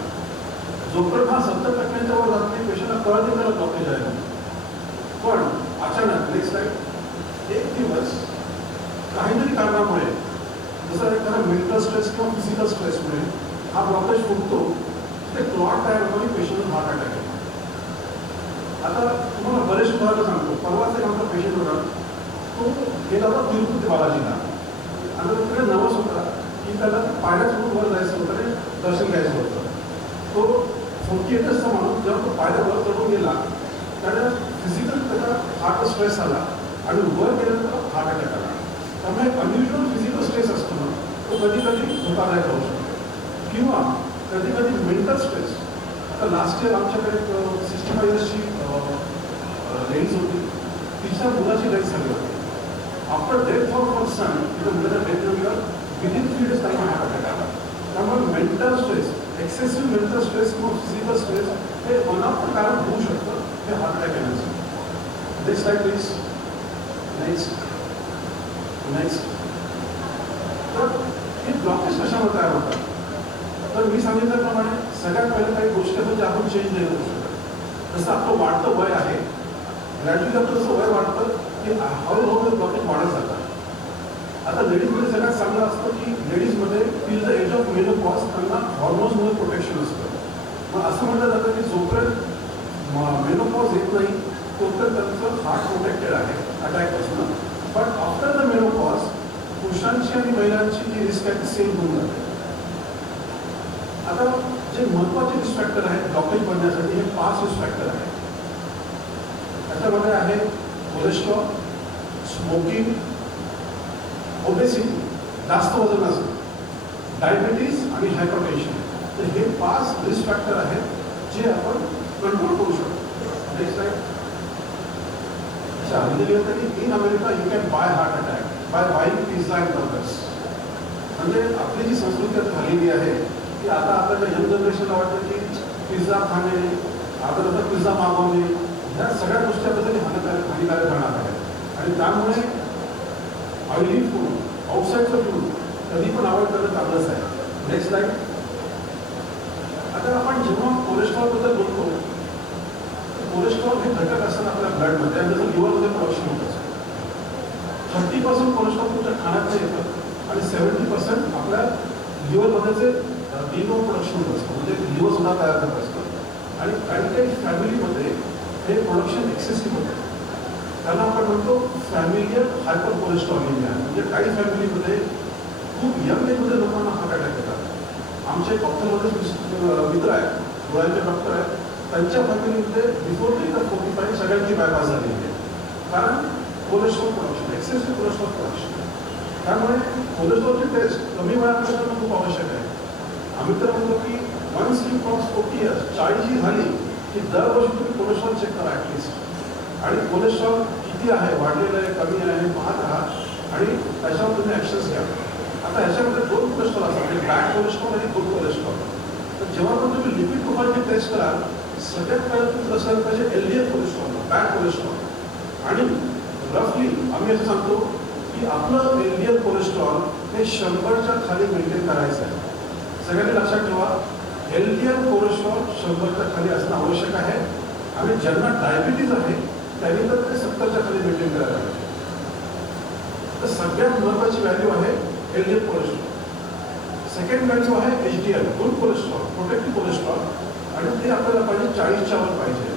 जोपर्यंत हा 70% वर जात नाही, पेशंटला कळत नाही त्याला ब्लॉकेज आहे. पण अचानक नेक्स्ट स्लाइड, एक दिवस काहीतरी कारणामुळे, जसं एखादा मेंटल स्ट्रेस किंवा फिजिकल स्ट्रेसमुळे हा ब्लॉकेज फुटतो, ते क्लॉट तयार होतो आणि पेशंटला हार्ट अटॅक येतो. आता तुम्हाला बरेच उदाहरणं सांगतो. परवाच एक आमचा पेशंट होता, तो गेला होता तिरुपती बालाजीला आणि तिकडे नवस होता की त्याला पायऱ्या चढून वर जायचं होतं आणि दर्शन घ्यायचं होतं. तो 48चा माणूस जेव्हा तो पायऱ्या वर चढून गेला, त्याला फिजिकल त्याचा हार्ट स्ट्रेस आला आणि वर गेल्यानंतर हार्ट अटॅक आला. त्यामुळे अनयुज्युअल फिजिकल स्ट्रेस असतो ना, तो कधी कधी धोकादायक होऊ शकतो किंवा कधी कधी मेंटल स्ट्रेस. आता लास्ट इयर आमच्याकडे 65 इयर्सची लेडीज होती, तिच्या मुलाची डेथ झाली होती. आफ्टर डेथ ऑफ हर सन, तिच्या मुलाच्या डेथ नंतर विदिन 3 days त्यांना हार्ट अटॅक आला. त्यामुळे mental stress, excessive mental stress किंवा फिजिकल स्ट्रेस हे अनाप कारण होऊ शकतं हे हार्ट अटॅक येण्याचं. Next slide please. नेक्स्ट. तर हे ब्लॉकेज कशामुळे तयार होतात? तर मी सांगितल्याप्रमाणे सगळ्यात पहिले काही गोष्टी आहेत ज्या आपण चेंज नाही करू शकत. जसं आपलं वाढतं वय आहे, ग्रॅज्युअली आपलं जसं वय वाढतं की हळूहळू ब्लॉकेज वाढत जातात. आता लेडीजमध्ये सगळ्यात चांगलं असतं की लेडीजमध्ये till the age of menopause त्यांना हॉर्मोन्समध्ये प्रोटेक्शन असतं. मग असं म्हटलं जातं की जोपर्यंत मेनोपॉज येत नाही तोपर्यंत त्यांचं हार्ट प्रोटेक्टेड आहे. अटॅकपासून. बट आफ्टर द मेनोपॉज पुरुषांची आणि महिलांची जी रिस्क आहे ती सेम होऊन जाते. आता जे महत्त्वाचे रिस्क फॅक्टर आहेत ब्लॉकेज बनण्यासाठी हे 5 रिस्क फॅक्टर आहेत. त्याच्यामध्ये आहे कोलेस्ट्रॉल, स्मोकिंग, ओबेसिटी, जास्त वजन असणं, डायबिटीज आणि हायपरटेन्शन. तर हे 5 रिस्क फॅक्टर आहेत जे आपण कंट्रोल करू शकतो. Next slide. In America you can buy heart attack by buying pizza and burgers. म्हणजे आपली जी संस्कृती आता झालेली आहे की आता आपल्याला यंग जनरेशनला वाटतं की पिझ्झा खाणे, आता पिझ्झा मागवणे, ह्या सगळ्या गोष्टीबद्दल हानिकारक राहणार आहे. आणि त्यामुळे ऑइली फूड, आउटसाईडचं फूड कधी पण अवॉइड करणं चांगलंच आहे. Next slide. आता आपण जेव्हा कोलेस्ट्रॉलबद्दल बोलतो, कोलेस्ट्रॉल हे घटक असतात आपल्या ब्लडमध्ये आणि त्याचं लिव्हरमध्ये प्रोडक्शन होत असतं. 30% कोलेस्ट्रॉल तुमच्या खाण्याचं येतं आणि 70% आपल्या लिव्हरमध्येचे लिव्हर प्रोडक्शन होत असतं, म्हणजे लिव्हर सुद्धा तयार करत असतं. आणि काही फॅमिलीमध्ये हे प्रोडक्शन एक्सेसिव्ह होतं. त्यांना आपण म्हणतो फॅमिलियल हायपर कोलेस्ट्रॉलिमिया. म्हणजे काही फॅमिलीमध्ये खूप यंग एजमध्ये लोकांना हार्ट अटॅक येतात. आमचे डॉक्टरमध्ये मित्र आहेत, डोळ्यांचे डॉक्टर आहेत, त्यांच्या फॅमिलीमध्ये बिफोर द 45 सगळ्यांची बायपास झालेली आहे. कारण cholesterol production, excessive cholesterol production. त्यामुळे कोलेस्ट्रॉलची टेस्ट कमी वयामध्ये करणं खूप आवश्यक आहे. आम्ही तर म्हणतो की वन्स यू क्रॉस 40 इयर्स, 40 झाली की दरवर्षी तुम्ही कोलेस्ट्रॉल चेक करा ॲटलिस्ट. आणि कोलेस्ट्रॉल किती आहे, वाढलेलं आहे, कमी आहे, पाहत राहा आणि त्याच्यावर तुम्ही ॲक्शन्स घ्या. आता ह्याच्यामध्ये 2 कोलेस्ट्रॉल असतात, म्हणजे बॅड कोलेस्ट्रॉल आणि गुड कोलेस्ट्रॉल. तर जेव्हा पण तुम्ही लिपिड प्रोफाईलची टेस्ट कराल, सगळ्यात पहिलं तुम्ही असायला पाहिजे एलडीएल कोलेस्ट्रॉल, बॅड कोलेस्ट्रॉल. आणि रफली आम्ही असं सांगतो की आपलं एलडीएल कोलेस्ट्रॉल हे 100च्या खाली मेंटेन करायचं आहे. सगळ्यांनी लक्षात ठेवा, एलडीएल कोलेस्ट्रॉल 100च्या खाली असणं आवश्यक आहे. आणि ज्यांना डायबिटीज आहे त्यांनी तर ते 70च्या खाली मेंटेन करायला पाहिजे. तर सगळ्यात महत्त्वाची व्हॅल्यू आहे एलडीएल कोलेस्ट्रॉल. सेकंड व्हॅल्यू आहे HDL, good cholesterol, protective cholesterol. आणि ते आपल्याला पाहिजे 40च्या वर पाहिजे.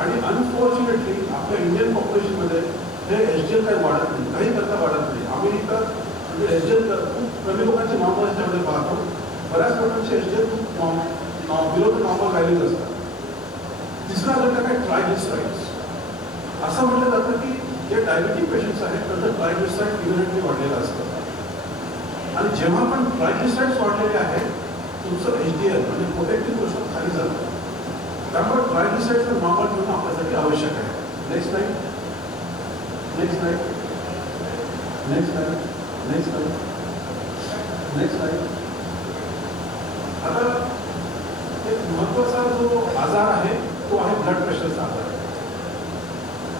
आणि अनफॉर्च्युनेटली आपल्या इंडियन पॉप्युलेशनमध्ये हे एचडीएल काही वाढत नाही, काही करता वाढत नाही. आम्ही तर म्हणजे एचडीएल खूप कमी लोकांचे नॉर्मल याच्यामध्ये पाहतो. बऱ्याच लोकांचे एचडीएल खूप बिलो द नॉर्मल व्हॅल्यूज असतात. तिसरा घटक आहे ट्रायग्लिसराइड्स. असं म्हटलं जातं की जे डायबेटिक पेशंट्स आहेत त्यांचं ट्रायग्लिसराइड इम्युनिटी वाढलेलं असतं. आणि जेव्हा पण ट्रायग्लिसराइड्स वाढलेले आहेत तुमचं एचडीएल म्हणजे प्रोटेक्टिव्ह कोलेस्ट्रॉल खाली जातं. त्यामुळे ट्रायग्लिसराइड्सचं नॉर्मल ठेवणं आपल्यासाठी आवश्यक आहे. Next slide. Next slide. Next slide. Next slide. Next slide. आता एक महत्त्वाचा जो आजार आहे तो आहे ब्लड प्रेशरचा आजार.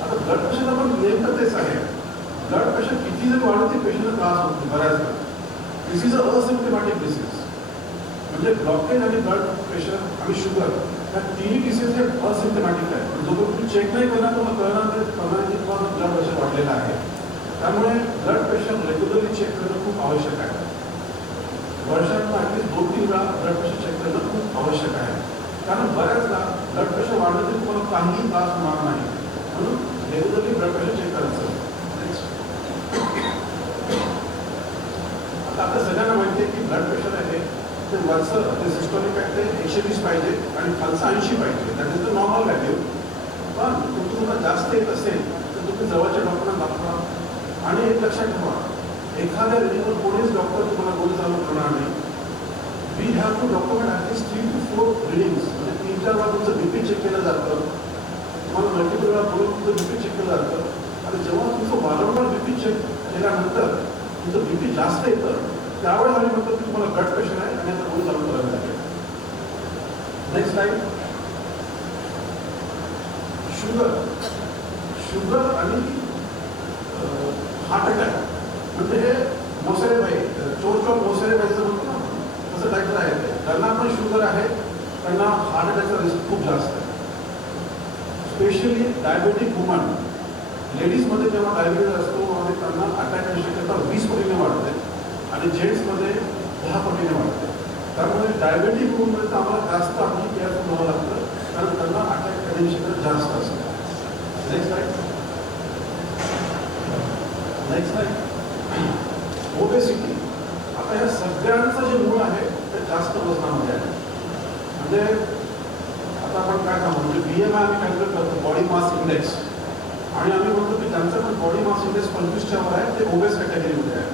आता ब्लड प्रेशरचा पण नेमकं तेच आहे. ब्लड प्रेशर किती जरी वाढते पेशंटला त्रास होतो बऱ्याचदा. दिस इज अ असिम्प्टमॅटिक डिसीज. म्हणजे ब्लॉकेज आणि ब्लड प्रेशर आणि शुगर या तिन्ही डिसीज हे असिम्प्टमॅटिक आहे. जो तुम्ही चेक नाही करणार तुम्हाला कळणार की तुम्हाला ब्लड प्रेशर वाढलेलं आहे. त्यामुळे ब्लड प्रेशर रेग्युलरली चेक करणं खूप आवश्यक आहे. वर्षातून ॲटलीस्ट 2-3 वेळा ब्लड प्रेशर चेक करणं खूप आवश्यक आहे. कारण बऱ्याचदा ब्लड प्रेशर वाढलं तरी तुम्हाला काहीही त्रास होणार नाही. म्हणून रेग्युलरली ब्लड प्रेशर चेक करायचं. आता सगळ्यांना माहिती आहे की ब्लड प्रेशर आहे ते वरचं ते सिस्टोलिक आहे ते 120 पाहिजे आणि खालचं 80 पाहिजे. That is the normal value. पण तुमचं जर जास्त येत असेल तर तुम्ही जवळच्या डॉक्टरांना दाखवा. आणि एक लक्षात ठेवा, एखाद्या रिडिंगवर कोणीच डॉक्टर तुम्हाला गोळी चालू करणार नाही. We have to document at least 3 to 4 readings. म्हणजे 3-4 वेळा तुमचं बीपी चेक केलं जातं. तुम्हाला मल्टिपल वेळा बोलून तुमचं बीपी चेक केलं जातं. आणि जेव्हा तुमचं वारंवार बीपी चेक केल्यानंतर तुमचं बीपी जास्त येतं त्यावेळेस आम्ही म्हणतो की तुम्हाला ब्लड प्रेशर आहे आणि आता गोळी चालू करावी लागेल. Next slide. शुगर आणि हार्ट अटॅक म्हणजे हे मोसरेबाई, चोर मोसरेबाईचं म्हणतो ना तसं टाईपचं आहे. त्यांना पण शुगर आहे, त्यांना हार्ट अटॅकचा रिस्क खूप जास्त आहे. स्पेशली डायबेटिक वुमन, लेडीजमध्ये जेव्हा डायबिटीज असतो त्यांना अटॅक होण्याची शक्यता 20 पटीने वाढते आणि जेंट्समध्ये 10 पटीने वाढते. त्यामुळे डायबेटिक वुमनमध्ये आम्हाला जास्त आमची केअर करावं लागतं कारण त्यांना अटॅक करण्याची शक्यता जास्त असते. Next slide. ओबेसिटी, आता ह्या सगळ्यांचं जे मूळ आहे ते जास्त वजनामध्ये आहे. म्हणजे आता आपण काय सांगू, म्हणजे BMI आम्ही कॅल्क्युलेट करतो, बॉडी मास इंडेक्स, आणि आम्ही म्हणतो की ज्यांचं पण बॉडी मास इंडेक्स 25च्या वर आहे ते ओबेस कॅटेगरीमध्ये आहे.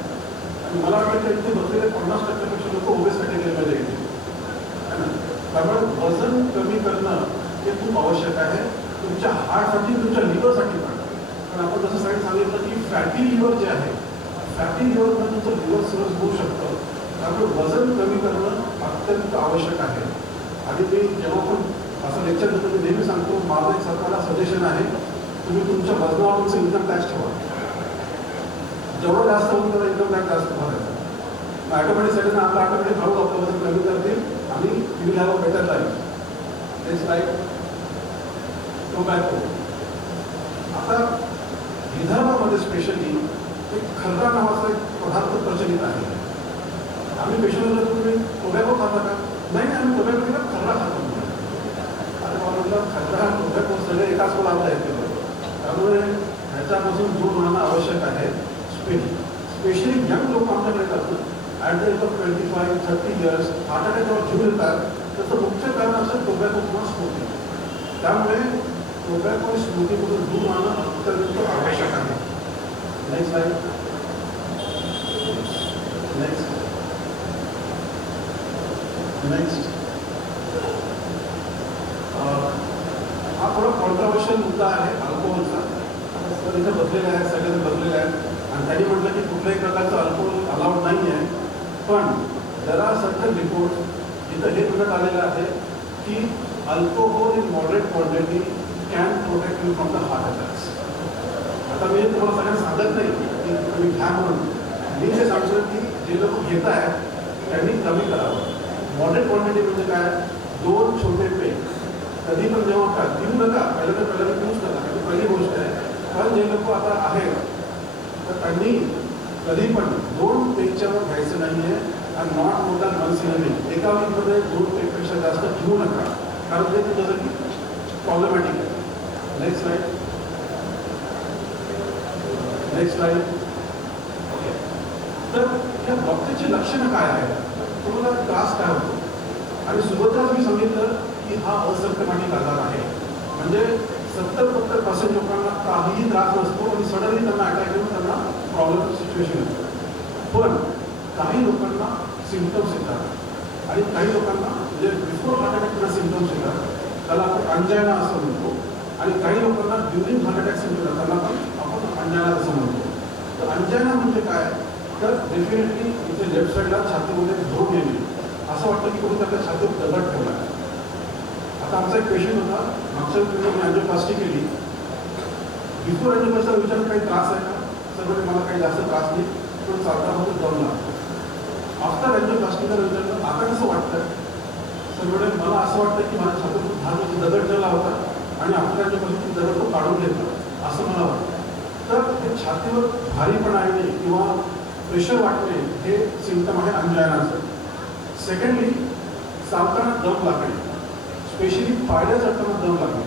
आणि मला वाटतं की इथे बसलेले 50% लोक ओबेस कॅटेगरीमध्ये येतील, है ना. त्यामुळे वजन कमी करणं हे खूप आवश्यक आहे, तुमच्या हार्टसाठी, तुमच्या लिव्हरसाठी पण. पण आपण जसं साईड सांगितलं की फॅटी लिव्हर जे आहे, फॅटी लिव्हरमध्ये तुमचं लिव्हर सहज होऊ शकतं. त्यामुळे वजन कमी करणं अत्यंत आवश्यक आहे. आणि मी जेव्हा पण असं लेक्चर देतो मी नेहमी सांगतो, माझं एक सरकारला सजेशन आहे, तुम्ही तुमच्या वजनावर तुमचं इन्कम टॅक्स ठेवा. जेवढं जास्त होईल तेवढा इन्कम टॅक्स जास्त भरायचा. ऑटोमॅटिकसाठी आपलं ऑटोमॅटिक हळू आपलं वजन कमी करतील आणि you will have a better life. It's like tobacco. आता विदर्भामध्ये स्पेशली एक खर्रा नावाचा एक पदार्थ प्रचलित आहे. आम्ही पेशंटला तुम्ही टोबॅको खाता का? नाही, आम्ही टोबॅको केला, खर्रा खातो. आता मला म्हटलं खर्रा टोबॅको सगळे एकाच लाभला येते. त्यामुळे ह्याच्यापासून दूर राहणं आवश्यक आहे. स्पेशली यंग लोक आमच्याकडे करतात, at the age of 25-30 years heart attack जेव्हा घेऊन येतात, त्याचं मुख्य कारण असं टोबॅको किंवा स्मोकिंग. त्यामुळे टोबॅको स्मोकिंगपासून दूर राहणं अत्यंत आवश्यक आहे. Next slide. नेक्स्ट हा थोडा कॉन्ट्रोवर्शियल मुद्दा आहे अल्कोहोलचा. तर इथे बसलेले आहेत, सगळेजण बसलेले आहेत, आणि त्यांनी म्हटलं की कुठल्याही प्रकारचं अल्कोहोल अलाउड नाही आहे. पण देयर आर सर्टन रिपोर्ट इथं हे म्हणत आलेलं आहे की alcohol in moderate quantity can protect you from the heart attacks. आता मी तुम्हाला सगळ्यांना सांगत नाही की तुम्ही घ्या म्हणून, मी जे सांगतो की जे लोक घेत आहेत त्यांनी कमी करावं. मॉडरेट क्वांटिटी म्हणजे काय, 2 छोटे पेग कधी पण जेव्हा पिऊ नका, पहिल्यांदा पिऊच नका, ही पहिली गोष्ट आहे. पण जे लोक आता आहेत तर त्यांनी कधी पण 2 पेगच्या वर घ्यायचं नाही आहे. आणि not more than once in a week, एका वीकमध्ये 2 पेगपेक्षा जास्त घेऊ नका, कारण ते तुझ्यासाठी प्रॉब्लेमॅटिक आहे. Next slide. Next slide. Okay. तर ह्या बाबतीची लक्षणं काय आहेत, तुम्हाला त्रास काय होतो, आणि सुरुवातीलाच मी सांगितलं की हा असिम्प्टमॅटिक आजार आहे. म्हणजे 70-70% लोकांना काहीही त्रास नसतो आणि सडनली त्यांना अटॅक येऊन त्यांना प्रॉब्लेम सिच्युएशन येतो. पण काही लोकांना सिम्पटम्स येतात आणि काही लोकांना म्हणजे बिफोर हार्ट अटॅकला सिम्पटम्स येतात, त्याला आपण अंजायना असं म्हणतो. आणि काही लोकांना ड्युरिंग हार्ट अटॅक सिम्पटम्स येतात, त्यांना पण आपण अंजायना असं म्हणतो. तर अंजायना म्हणजे काय, तर डेफिनेटली इथे लेफ्ट साईडला छातीमध्ये झोप येणे, असं वाटतं की कोणी त्याच्या छातीवर दगड ठेवला. आता आमचा एक पेशंट होता, मागच्या वेळी मी अँजिओप्लास्टी केली. बिफोर अँजिओप्लास्टीचा विचार काही त्रास आहे का, सर मला काही जास्त त्रास नाही, पण चालतामध्ये दमला. आफ्टर अँजिओप्लास्टीचा विचारलं आता कसं वाटतं, सर मला असं वाटतं की माझ्या छातीवर धारमध्ये दगड ठेवला होता आणि आफ्टर अँजिओप्लास्टी दगड तो काढून घेतला, असं मला वाटतं. तर हे छातीवर भारीपणा येणे किंवा प्रेशर वाटणे हे सिम्पटम आहे अंजायनाचं. सेकंडली, चालताना दम लागणे, स्पेशली पायऱ्या चढताना दम लागणे.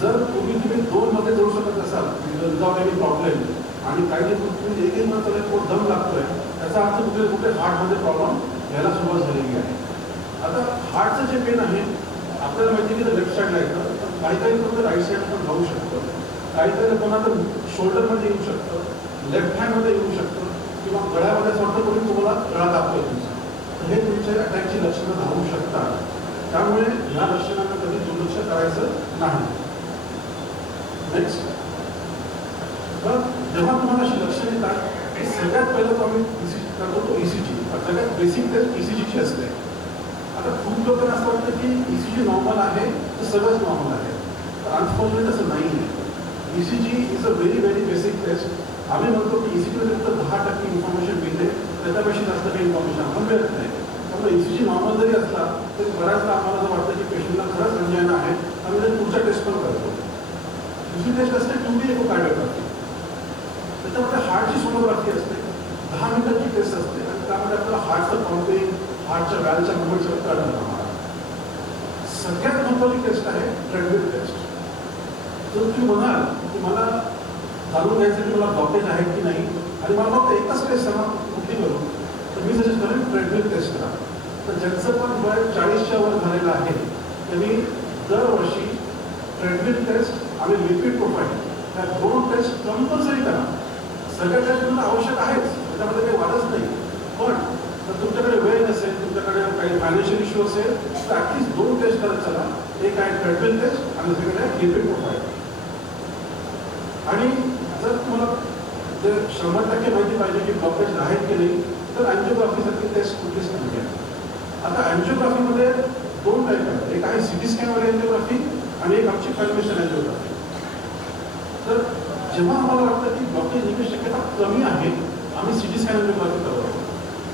जर तुम्ही 2मध्ये जाऊ शकत असाल विदाउट एनी प्रॉब्लेम, आणि काही तुम्ही 1-1 मिनिट दम लागतोय, त्याचा अर्थ कुठे हार्टमध्ये प्रॉब्लेम यायला सुरुवात झालेली आहे. आता हार्टचं जे पेन आहे आपल्याला माहिती की लेफ्ट साईडला येतं, पण काही लोक राईट साईड पण जाऊ शकतं, काही लोकांना तर शोल्डरमध्ये येऊ शकतं, लेफ्ट हँडमध्ये येऊ शकतं, किंवा गळ्यामध्ये असं वाटतं कोणी तुम्हाला गळा दाबतोय तुमचा. तर हे तुमच्या अटॅकची लक्षणं धावू शकतात. त्यामुळे या लक्षणांना कधी दुर्लक्ष करायचं नाही. नेक्स्ट. तर जेव्हा तुम्हाला अशी लक्षणं येतात की सगळ्यात पहिलं तो आम्ही करतो तो ECG. सगळ्यात बेसिक टेस्ट ECGची असते. आता खूप लोकांना असं वाटतं की ECG नॉर्मल आहे तर सगळंच नॉर्मल आहे, तर अनफॉर्च्युनेट असं नाही आहे. ECG is a very basic test. आम्ही म्हणतो की ECGमध्ये फक्त 10% इन्फॉर्मेशन मिळते, त्याच्यापेक्षा जास्त काही इन्फॉर्मेशन आपण मिळत नाही. त्यामुळे ECG नॉर्मल जरी असला तरी बऱ्याचदा आम्हाला असं वाटतं की पेशंटला खरंच अंजायना आहे, आम्ही जर पुढचा टेस्ट पण करतो. दुसरी टेस्ट असते 2D एकोकार्डिओग्राफी. त्याच्यामध्ये हार्टची सोनोग्राफी असते, 10 मिनिटाची टेस्ट असते, आणि त्यामध्ये आपल्याला हार्टचं पंपिंग, हार्टच्या व्हॅल्वच्या मुवमेंटचं कळतं आम्हाला. सगळ्यात महत्त्वाची टेस्ट आहे ट्रेडमिल टेस्ट. जर तुम्ही म्हणाल की मला जाणून घ्यायचं की मला ब्लॉकेज आहे की नाही, आणि मला फक्त एकच टेस्ट सांगा कुठली करू, तर मी सजेस्ट करेन ट्रेडमिल टेस्ट करा. तर ज्यांचं पण वय 40च्या वर झालेलं आहे त्यांनी दरवर्षी ट्रेडमिल टेस्ट आणि लिपिड प्रोफाईल या 2 टेस्ट कंपल्सरी करा. सगळ्या टेस्ट तुम्हाला आवश्यक आहेच, त्याच्यामध्ये काही वादच नाही. पण जर तुमच्याकडे वेळ नसेल, तुमच्याकडे काही फायनान्शियल इश्यू असेल, तर ॲटलिस्ट 2 टेस्ट करत चला. एक आहे ट्रेडमिल टेस्ट आणि दुसरीकडे आहे लिपिड प्रोफाईल. आणि जर तुम्हाला जर 100% माहिती पाहिजे की ब्लॉकेज आहेत की नाही, तर अँजिओग्राफीसारखी टेस्ट कुठलीच नाही आहे. आता अँजिओग्राफीमध्ये 2 टाईप आहेत. एक आहे सिटी स्कॅनवाली अँजिओग्राफी आणि एक आमची कन्व्हेन्शनल अँजिओग्राफी. तर जेव्हा आम्हाला वाटतं की ब्लॉकेज निघण्याची शक्यता कमी आहे, आम्ही सिटी स्कॅन अँजिओग्राफी करतो.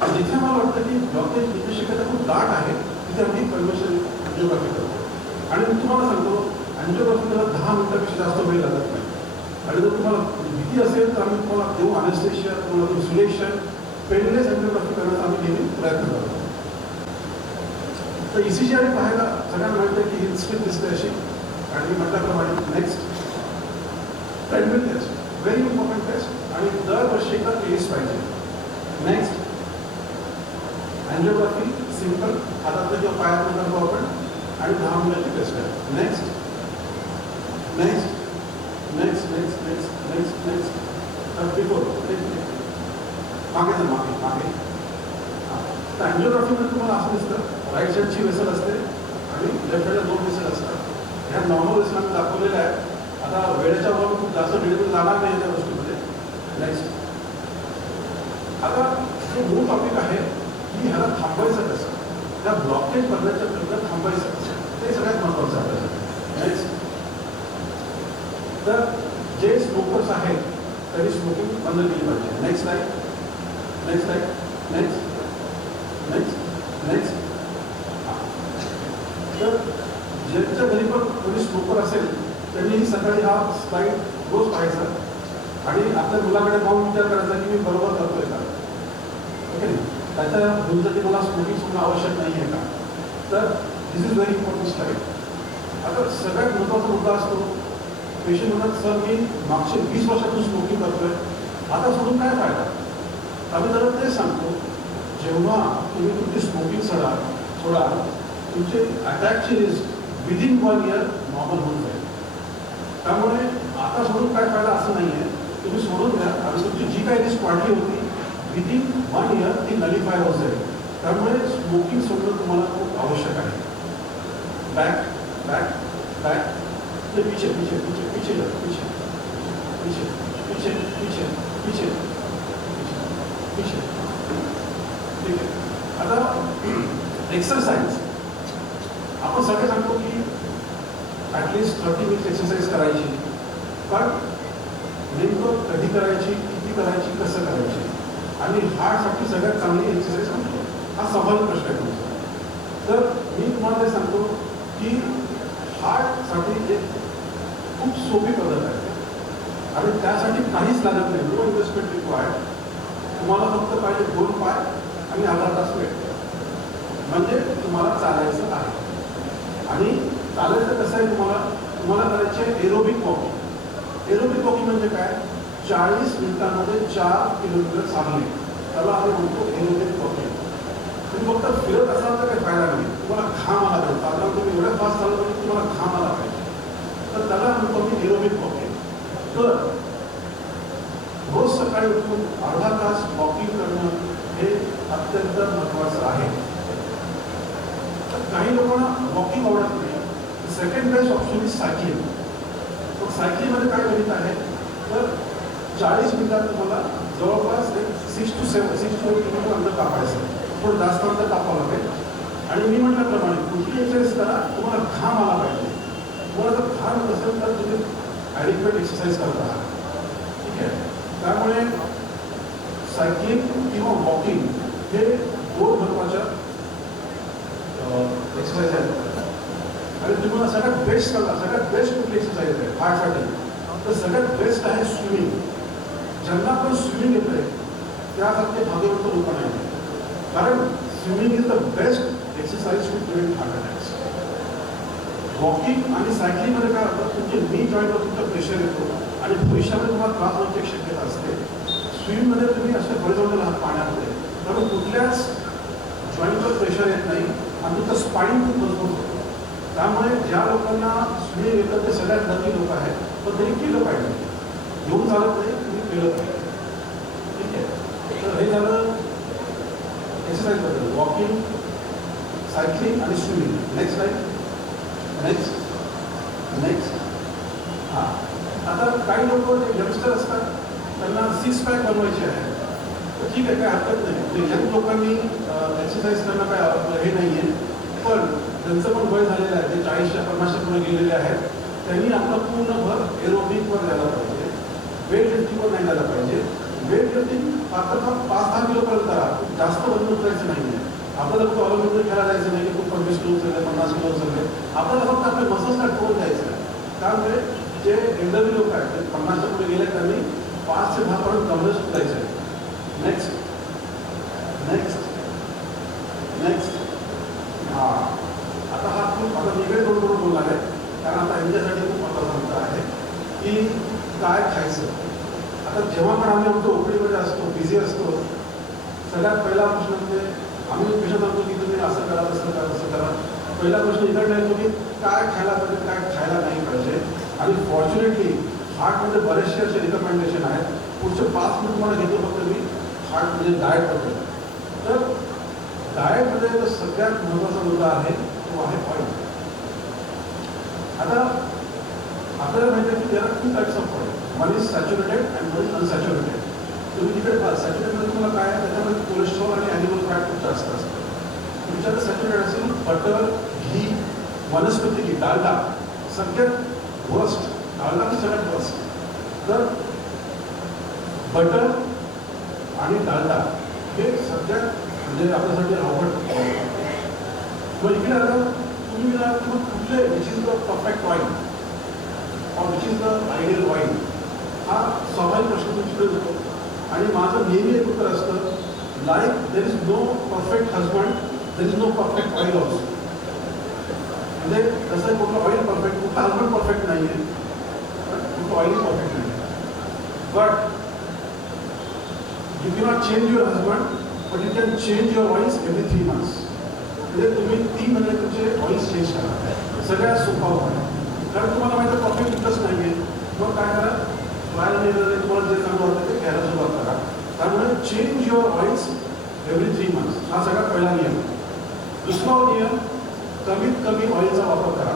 आणि जिथे आम्हाला वाटतं की ब्लॉकेज निघण्याची शक्यता खूप दाट आहे, तिथे आम्ही कन्व्हेन्शनल अँजिओग्राफी करतो. आणि मी तुम्हाला सांगतो, अँजिओग्राफीला 10 मिनिटापेक्षा जास्त वेळ लागत नाही. आणि जर तुम्हाला भीती असेल तर आम्ही तुम्हाला देऊ अनेस्थेशिया, तुम्हाला देऊ सिलेक्शन, पेनलेस अँजिओग्राफी करण्याचा आम्ही नेहमी प्रयत्न करतो. तर ECG पाहायला सगळ्यांना माहिती आहे की ही स्क्रीन दिसते अशी. आणि मी म्हटल्याप्रमाणे next treadmill test, very important test आणि दरवर्षी एकदा केलीच पाहिजे. नेक्स्ट अँजिओग्राफी सिंपल हातातलं किंवा पायातलं करतो आपण आणि 10 मिनिटाची टेस्ट आहे. Next next next next next next next before मागे जा, मागे मागे. तर अँजिओग्राफीमध्ये तुम्हाला असं दिसतं, राईट साईडची वेसल असते आणि लेफ्ट साईडला 2 वेसल असतात. ह्या नॉर्मल वेसल आम्ही दाखवलेल्या आहेत. आता वेळेच्या वर खूप जास्त डिटेल जाणार नाही त्या गोष्टीमध्ये. नेक्स्ट आता जो मूळ टॉपिक आहे की ह्याला थांबवायचं कसं, त्या ब्लॉकेज बदलायच्या प्रयत्न थांबवायचं कसं, ते सगळ्यात महत्त्वाचं आहे आपल्यासाठी. नेक्स्ट तर जे स्मोकर्स आहेत त्यांनी स्मोकिंग बंद केली पाहिजे. Next light, next light, next next next. तर ज्यांच्या घरी पण कोणी स्मोकर असेल त्यांनी सकाळी हा स्लाईड रोज पाहायचा आणि आपल्या मुलाकडे पाहून विचार करायचा की मी बरोबर करतोय का. ओके, त्याच्या भूलसाठी मला स्मोकिंग सुद्धा आवश्यक नाही आहे का. तर दिस इज व्हेरी इम्पॉर्टंट स्लाईड. आता सगळ्यात महत्त्वाचा मुद्दा असतो, पेशंट म्हणतात सर मी मागचे 20 वर्षातून स्मोकिंग करतोय, आता सोडून काय फायदा. आम्ही त्याला तेच सांगतो, जेव्हा तुम्ही तुमची स्मोकिंग सोडा तुमचे अटॅकची रिस्क विदिन 1 इयर नॉर्मल होऊन जाईल. त्यामुळे आता सोडून काय फायदा असं नाही आहे. तुम्ही सोडून द्या आणि तुमची जी काही रिस्क वाढली होती विदिन 1 इयर ती नलिफाय होत जाईल. त्यामुळे स्मोकिंग सोडणं तुम्हाला खूप आवश्यक आहे. बॅक बॅक बॅक, ते पीछे पीछे पीछे पीछे जा, पीछे पीछे पीछे पीछे पीछे पीछे. ठीक आहे. आता एक्सरसाइज आपण सगळे सांगतो की ॲटलिस्ट 30 मिनिट्स एक्सरसाइज करायची, पण नेमकं कधी करायची, किती करायची, कसं करायची आणि हार्टसाठी सगळ्यात चांगली एक्सरसाइज सांगतो. हा सवाल प्रश्न आहे तुमचा. तर मी तुम्हाला ते सांगतो की हार्टसाठी एक खूप सोपी पद्धत आहे आणि त्यासाठी काहीच लागत नाही. No investment required. तुम्हाला फक्त पाहिजे 2 पाय आणि अर्धा तास वेळ, म्हणजे तुम्हाला चालायचं आहे. आणि चालायचं कसं आहे, तुम्हाला करायचे एरोबिक वॉकिंग. एरोबिक वॉकिंग म्हणजे काय, 40 मिनिटांमध्ये 4 किलोमीटर चालणे, त्याला आम्ही म्हणतो एरोबिक वॉकिंग. तुम्ही फक्त फिरत असाल तर काही फायदा नाही, तुम्हाला घाम आला पाहिजे. चालताना तुम्ही एवढ्या फास्ट चालत पाहिजे तुम्हाला घाम आला पाहिजे, तर त्याला म्हणतो मी एरोबिक वॉकिंग. तर रोज सकाळी उठून अर्धा तास वॉकिंग करणं हे अत्यंत महत्त्वाचं आहे. तर काही लोकांना वॉकिंग आवडत नाही. Second best option is cycling. तर सायकलिंगमध्ये काय गणित आहे, तर 40 मिनिटात तुम्हाला जवळपास 6 to 8 किलोमीटर अंतर कापायचं. थोडं जास्त अंतर कापावं लागेल. आणि मी म्हटल्याप्रमाणे कुठली एक्सरसाइज करा, तुम्हाला घाम आला पाहिजे. तुम्हाला जर घाम नसेल तर तुम्ही ॲडिक्वेट एक्सरसाइज करत आहात. ठीक आहे. त्यामुळे सायकलिंग किंवा वॉकिंग हे 2 महत्त्वाच्या एक्सरसाइज आहेत. आणि तुम्हाला सगळ्यात बेस्ट करा, सगळ्यात बेस्ट कुठली एक्सरसाइज आहे हार्टसाठी, तर सगळ्यात बेस्ट आहे स्विमिंग. ज्यांना पण स्विमिंग येतं आहे त्यासारखे भाग्यवंत लोक नाही, कारण swimming is the best exercise to prevent heart attacks. Walking आणि सायकलिंगमध्ये काय होतं, तुमचे नी जॉईंटवर तुमचा प्रेशर येतो आणि भविष्यामध्ये तुम्हाला त्रास होण्याची शक्यता असते. स्विमिंगमध्ये तुम्ही असे हॉरिझॉन्टल आहात पाण्यामध्ये, त्यामुळे कुठल्याच जॉईंटवर प्रेशर येत नाही आणि तुमचं स्पाईन खूप मजबूत होतं. त्यामुळे ज्या लोकांना स्विमिंग येतं ते सगळ्यात लकी लोक आहेत, पण त्यांनी केलं पाहिजे. येऊन चालत नाही, तुम्ही केलं पाहिजे. ठीक आहे. तर हे झालं एक्सरसाइजबद्दल, वॉकिंग, सायकलिंग आणि स्विमिंग. Next line. नेक्स्ट. हां, आता काही लोक जे यंगस्टर असतात त्यांना 6 पॅक बनवायचे आहे. तर ठीक आहे, काही हरकत नाही. म्हणजे यंग लोकांनी एक्सरसाइज करणं काय हे नाही आहे, पण त्यांचं पण वय झालेलं आहे, ते 40च्या 50च्या पुढे गेलेले आहेत, त्यांनी आपलं पूर्ण भर एरोबिकवर द्यायला पाहिजे, वेट लिफ्टिंगवर नाही द्यायला पाहिजे. वेट लिफ्टिंग आता 5-10 किलोपर्यंत करा, जास्त बंद करायचं नाही आहे. आपल्याला फक्त ऑलिम्पिकमध्ये खेळायला जायचं नाही की खूप 25 किलो उचलले, 50 किलो उचलले. आपल्याला फक्त आपल्या मसल्सला टोन द्यायचं आहे. त्यामुळे जे एल्डरली लोक आहेत, ते 50च्या पुढे गेले, त्यांनी 5 ते 10 पर्यंत कमरेस उचलायचं आहे. नेक्स्ट. हां, आता हा खूप आता वेगळे दोन बोलणार आहे, कारण आता यांच्यासाठी खूप महत्त्वाचा मुद्दा आहे की काय खायचं. आता जेव्हा पण आम्ही आमच्या ओपडीमध्ये असतो, बिझी असतो, सगळ्यात पहिला प्रश्न म्हणजे आम्ही पेशंट सांगतो की तुम्ही असं करा, तसं करा, तसं करा. पहिला प्रश्न इकडे येतो की काय खायला पाहिजे, काय खायला नाही पाहिजे. आणि फॉर्च्युनेटली हार्टमध्ये बरेचसे असे रिकमेंडेशन आहेत. पुढचे 5 मिनिट मला घेतो फक्त मी हार्ट म्हणजे डाएटबद्दल. तर डाएटमध्ये जो सगळ्यात महत्त्वाचा मुद्दा आहे तो आहे ऑइल. आता आपल्याला माहिती आहे की there are 2 types of oil. One is saturated and one is unsaturated. तुम्ही तिकडे पहा, सॅच्युरेटेडमध्ये तुम्हाला काय आहे, त्याच्यामध्ये कोलेस्ट्रॉल आणि ॲनिमल फॅट खूप जास्त असतं. तुमच्याकडे सॅच्युरेटेड असेल बटर, घी, वनस्पती घी, डालडा सगळ्यात वर्स्ट. डालडा की सगळ्यात वर्स्ट. तर बटर आणि डालडा हे सगळ्यात म्हणजे आपल्यासाठी अवघड. मग इकडे आता तुम्ही कुठले which is the perfect oil और which is the ideal oil, हा स्वाभाविक प्रश्न तुमच्याकडे होतो. आणि माझं नेहमी एक उत्तर असतं, like there is no perfect husband, there is no perfect oil also. म्हणजे कसं कुठलं ऑइल परफेक्ट, कुठलं हजबंड परफेक्ट नाही आहे, कुठलं ऑइल परफेक्ट नाही आहे. But you cannot change your husband, but you can change your oils every 3 months. म्हणजे तुम्ही 3 महिने तुमचे ऑइल्स चेंज करा. सगळ्यात सोपा उपाय. कारण तुम्हाला माहिती आहे परफेक्ट इंटरेस्ट नाही आहे, मग काय करा, ट्रायल आणि तुम्हाला जे चांगलं वाटतं ते घ्यायला सुरुवात करा. त्यामुळे change your oils every 3 months हा सगळ्यात पहिला नियम. दुसरा नियम, कमीत कमी ऑइलचा वापर करा.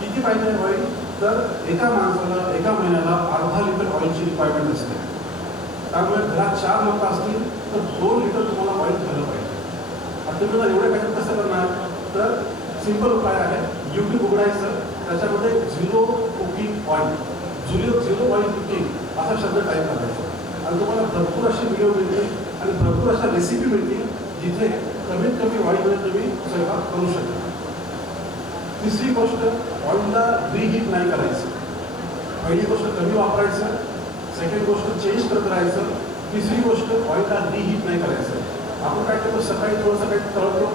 किती पाहिजे ऑइल, तर एका माणसाला एका महिन्याला अर्धा लिटर ऑइलची रिक्वायरमेंट असते. त्यामुळे घरात 4 लोक असतील तर 2 लिटर तुम्हाला ऑइल झालं पाहिजे. आता तुम्ही एवढे पाहिजे कसं करणार, तर सिंपल उपाय आहे, यूट्यूब उघडायचं, त्याच्यामध्ये 0 कुकिंग ऑइल, 0 ऑइल कुकिंग असा शब्द टाईप करायचा आणि तुम्हाला भरपूर असे व्हिडिओ मिळतील आणि भरपूर अशा रेसिपी मिळतील जिथे कमीत कमी ऑइलमध्ये तुम्ही स्वयंपाक करू शकता. तिसरी गोष्ट, ऑइलला रिहीट नाही करायचं. पहिली गोष्ट कमी वापरायचं, सेकंड गोष्ट चेंज करत राहायचं, तिसरी गोष्ट ऑइलला रिहीट नाही करायचं. आपण काय करतो, सकाळी थोडं सकाळी तळतो,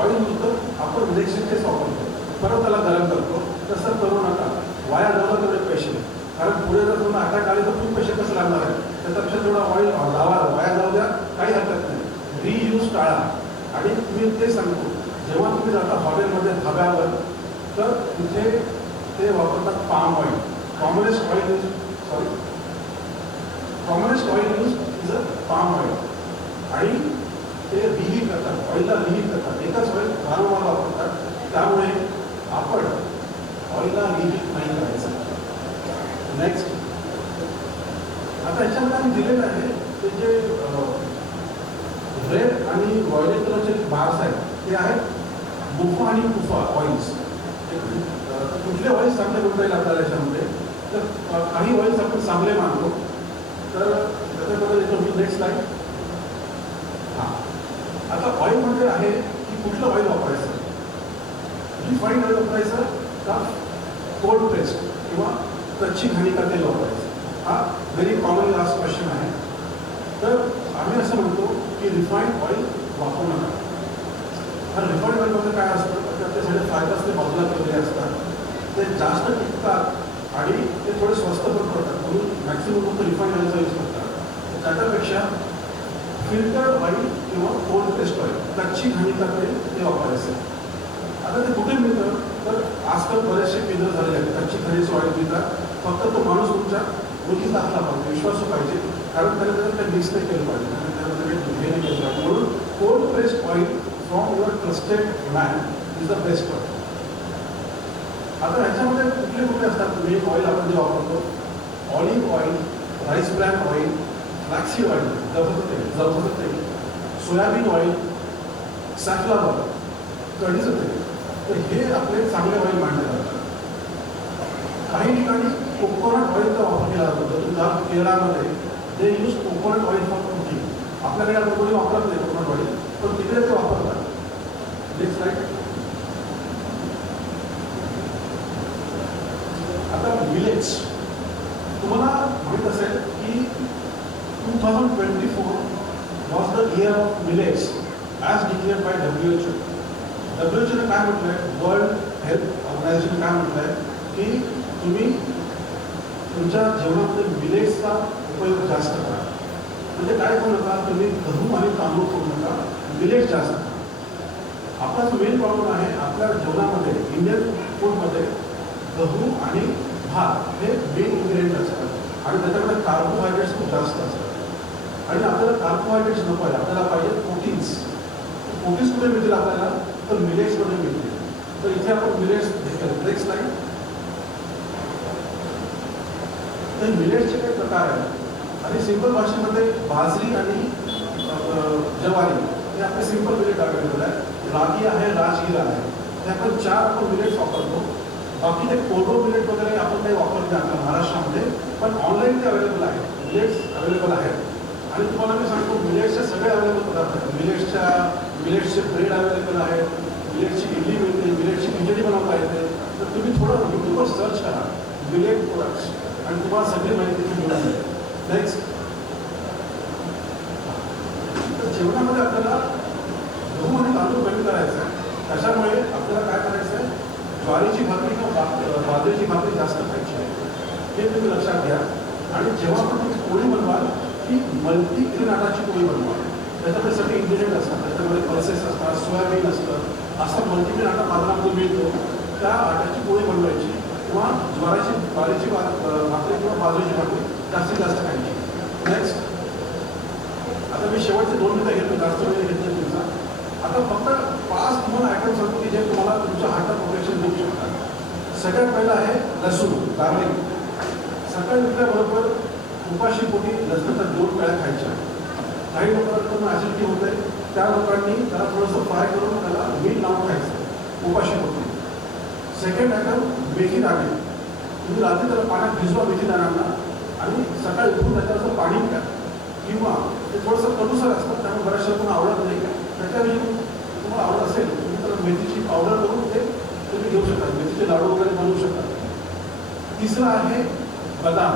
ऑइल उरतं, आपण नेक्स्ट डेच वापरतो, परत त्याला गरम करतो. तसं करू नका, वाया जाऊ तेवढे पैसे. कारण पुढे जर तुम्हाला अटॅक आले तर खूप पैसे कसं लागणार आहे, त्याच्यापेक्षा थोडा ऑइल लावा, वाया जाऊ द्या, काही हरकत नाही. रियूज टाळा. आणि मी ते सांगतो, जेव्हा तुम्ही जाता हॉटेलमध्ये धाब्यावर, तर तिथे ते वापरतात palm oil. Commonest oil use is a palm oil. आणि ते रिहीट करतात, ऑइलला रिहीट करतात, एकच ऑइल वारंवार वापरतात. त्यामुळे आपण ऑइलला रिहीट नाही करायचं. नेक्स्ट, आता याच्यामध्ये आम्ही दिलेलं आहे ते जे रेड आणि व्हायलेट कलरचे बार्स आहेत ते आहेत मुफा आणि कुफा ऑइल्स. कुठले ऑइल्स चांगले म्हणता येईल आपल्याला याच्यामध्ये, तर काही ऑइल्स आपण चांगले मानतो. तर त्याच्यामध्ये येतो मी नेक्स्ट लाईन. हां, आता ऑइलमध्ये आहे की कुठलं ऑइल वापरायचं, रिफाईंड ऑइल वापरायचं का कोल्ड प्रेस्ड किंवा कच्ची घाणिका तेल वापरायचं, हा व्हेरी कॉमन लास्ट क्वेश्चन आहे. तर आम्ही असं म्हणतो की रिफाईंड ऑइल वापरू नका. तर रिफाईंड ऑइलमध्ये काय असतं, तर त्याच्यासाठी फायबर्स ते बाजूला केलेले असतात, ते जास्त टिकतात आणि ते थोडे स्वस्त पण पडतात. म्हणून मॅक्सिमम फक्त रिफाईंड ऑइलचा यूज करतात. त्याच्यापेक्षा फिल्टर्ड ऑइल किंवा कोल्ड प्रेस्ड ऑइल कच्ची खाणीचं तेल ते वापरायचं. आता ते कुठे मिळतं तर आजकाल बरेचसे केंद्र झालेले आहेत कच्ची खाणीचं ऑइल मिळतात. फक्त तो माणूस तुमच्या ओळखीचा असला पाहिजे, विश्वासू पाहिजे, कारण त्याला काही मिक्स नाही केलं पाहिजे आणि त्यामध्ये काही हे नाही केलं पाहिजे. म्हणून cold pressed oil from your trusted man is the best oil. आता ह्याच्यामध्ये कुठले कुठले असतात मेन ऑइल आपण जे वापरतो? Olive oil, rice bran oil, flaxy oil, जवसाचं तेल, सोयाबीन ऑइल, सॅफ्लॉवर, कढीचं तेल. तर हे आपले चांगले ऑइल मानले जातात. काही ठिकाणी कोकोनट ऑइलचा वापर केला जातो. तुम्ही जा केरळामध्ये ते use coconut oil for cooking. आपल्याकडे आपण कोणी वापरत नाही कोकोनट ऑइल, पण तिकडे ते वापरतात. Next right. आता मिलेट्स तुम्हाला माहीत असेल की 2024 was the year of millets as declared by WHO. WHO काय म्हटलं आहे, वर्ल्ड हेल्थ ऑर्गनायझेशन काय म्हटलं आहे की तुम्ही तुमच्या जेवणामध्ये मिलेट्सचा उपयोग जास्त करा. म्हणजे काय करू नका तुम्ही गहू आणि तांदूळ करू नका, मिलेट्स जास्त करा. आपला जो मेन प्रॉब्लेम आहे आपल्या जेवणामध्ये इंडियन फूडमध्ये गहू आणि भात हे मेन इन्ग्रेडियंट असतात आणि त्याच्यामध्ये कार्बोहायड्रेट्स खूप जास्त असतात आणि आपल्याला कार्बोहायड्रेट्स नको आहे, आपल्याला पाहिजे प्रोटीन्स. प्रोटीन्स कुठे मिळतील आपल्याला तर मिलेट्समध्ये मिळतील. तर इथे आपण मिलेट्स घेतले. Next line. तर मिलेट्सचे काही प्रकार आहेत आणि सिंपल भाषेमध्ये बाजरी आणि ज्वारी हे आपले सिंपल मिलेट अवेलेबल आहे. रागी आहे, राजगिरा आहे, हे आपण 4 मिलेट्स वापरतो. बाकी ते कोडो मिलेट वगैरे आपण काही वापरत नाही आपल्या महाराष्ट्रामध्ये, पण ऑनलाईन ते अवेलेबल आहे. मिलेट्स अवेलेबल आहेत आणि तुम्हाला मी सांगतो मिलेट्सचे सगळे अवेलेबल पदार्थ आहेत. मिलेट्सचे ब्रेड अवेलेबल आहेत, मिलेटची इडली मिळते, मिलेटची खिचडी बनवता येते. तर तुम्ही थोडं यूट्यूबवर सर्च करा मिलेट प्रोडक्ट्स आणि तुम्हाला सगळी माहिती तिथे मिळून जाईल. नेक्स्ट. तर जेवणामध्ये आपल्याला गहू आणि तांदूळ कमी करायचं आहे. त्याच्यामुळे आपल्याला काय करायचं आहे, ज्वारीची भाकरी किंवा बाजरीची भाकरी जास्त खायची आहे. हे तुम्ही लक्षात घ्या. आणि जेव्हा पण तुम्ही पोळी बनवाल ती मल्टीग्रेन आटाची पोळी बनवा. त्याच्यामध्ये सगळे इन्ग्रेडियंट असतात, त्याच्यामध्ये पल्सेस असतात, सोयाबीन असतं, असा मल्टीग्रेन आटा बाजारामध्ये मिळतो. त्या आट्याची पोळी बनवायची किंवा ज्वारीची भाकरी किंवा बाजरीची भाकरी जास्तीत जास्त खायची. नेक्स्ट. आता मी शेवटचे 2 मिनिटं घेतो, जास्त वेळ घेतले तुमचा. आता फक्त 5 तुम्हाला आयटम सांगतो की जे तुम्हाला तुमच्या हार्टला प्रोटेक्शन देऊ शकतात. सगळ्यात पहिला आहे लसूण, गार्लिक. सकाळी उठल्याबरोबर उपाशी पोटी लसणाच्या 2 पेळ्या खायच्या. काही लोकांना ॲसिडिटी होते, त्या लोकांनी त्याला थोडंसं फ्राय करून त्याला मीठ लावून खायचं उपाशी पोटी. सेकंड आयटम मेथी दाणे. तुम्ही रात्री त्याला पाण्यात भिजवा मेथी दाण्यांना आणि सकाळी उठून त्याच्यावर पाणी प्या. किंवा ते थोडंसं कडूसर असतं त्यामुळे बऱ्याचशा लोकांना आवडत नाही. त्याच्याविषयी तुम्हाला आवडत असेल तुम्ही त्याला मेथीची पावडर करून ते तुम्ही घेऊ शकता, मेथीचे लाडू वगैरे बनवू शकता. तिसरं आहे बदाम.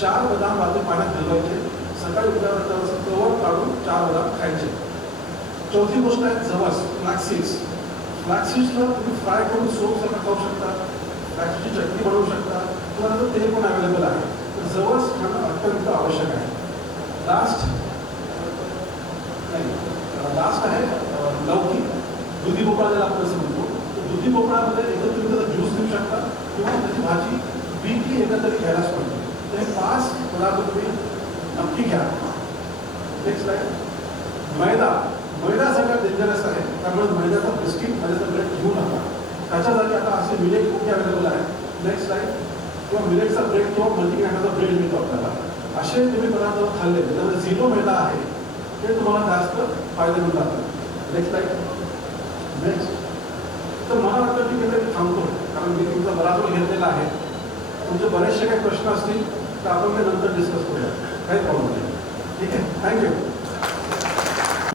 4 बदाम रात्री पाण्यात भिजवायचे, सकाळी उठल्यावर त्यावर कवर काढून 4 बदाम खायचे. चौथी गोष्ट आहे जवस, फ्लॅक्सीड्स. फ्लॅक्सीड्सला तुम्ही फ्राय करून सोप सगळं खाऊ शकता, फ्लॅक्सची चटणी बनवू शकता, तुम्हाला तेल पण अवेलेबल आहे. तर जवस खाणं अत्यंत आवश्यक आहे. लास्ट आहे लौकी, दुधी भोपळा ज्याला आपण असं म्हणतो. दुधी भोपळ्यामध्ये एकदा तुम्ही त्याचा ज्यूस घेऊ शकता किंवा त्याची भाजी वीकली एकदा तरी घ्यायलाच पाहिजे. तर हे 5 पदार्थ तुम्ही नक्की घ्या. नेक्स्ट आहे मैदा. मैदा सगळ्यात डेंजरस आहे, त्यामुळे मैद्याचा बिस्किट मैद्याचा ब्रेड घेऊ नका. त्याच्या जागी आता असे मिलेट कुठे अवेलेबल आहे. नेक्स्ट आहे किंवा मिलेटचा ब्रेड किंवा मल्टीग्रेनचा ब्रेड मिळतो आपल्याला. असे तुम्ही पदार्थ खाल्ले त्याच्यामध्ये 0 मैदा आहे, ते तुम्हाला जास्त फायदेमंद जातात. नेक्स्ट आहे. नेक्स्ट. तर मला वाटतं की मी थांबतो, कारण मी तुमचा बराच वेळ घेतलेला आहे. तुमचे बरेचसे काही प्रश्न असतील तर आपण ते नंतर डिस्कस करूया, काही प्रॉब्लेम नाही. ठीक आहे, थँक्यू.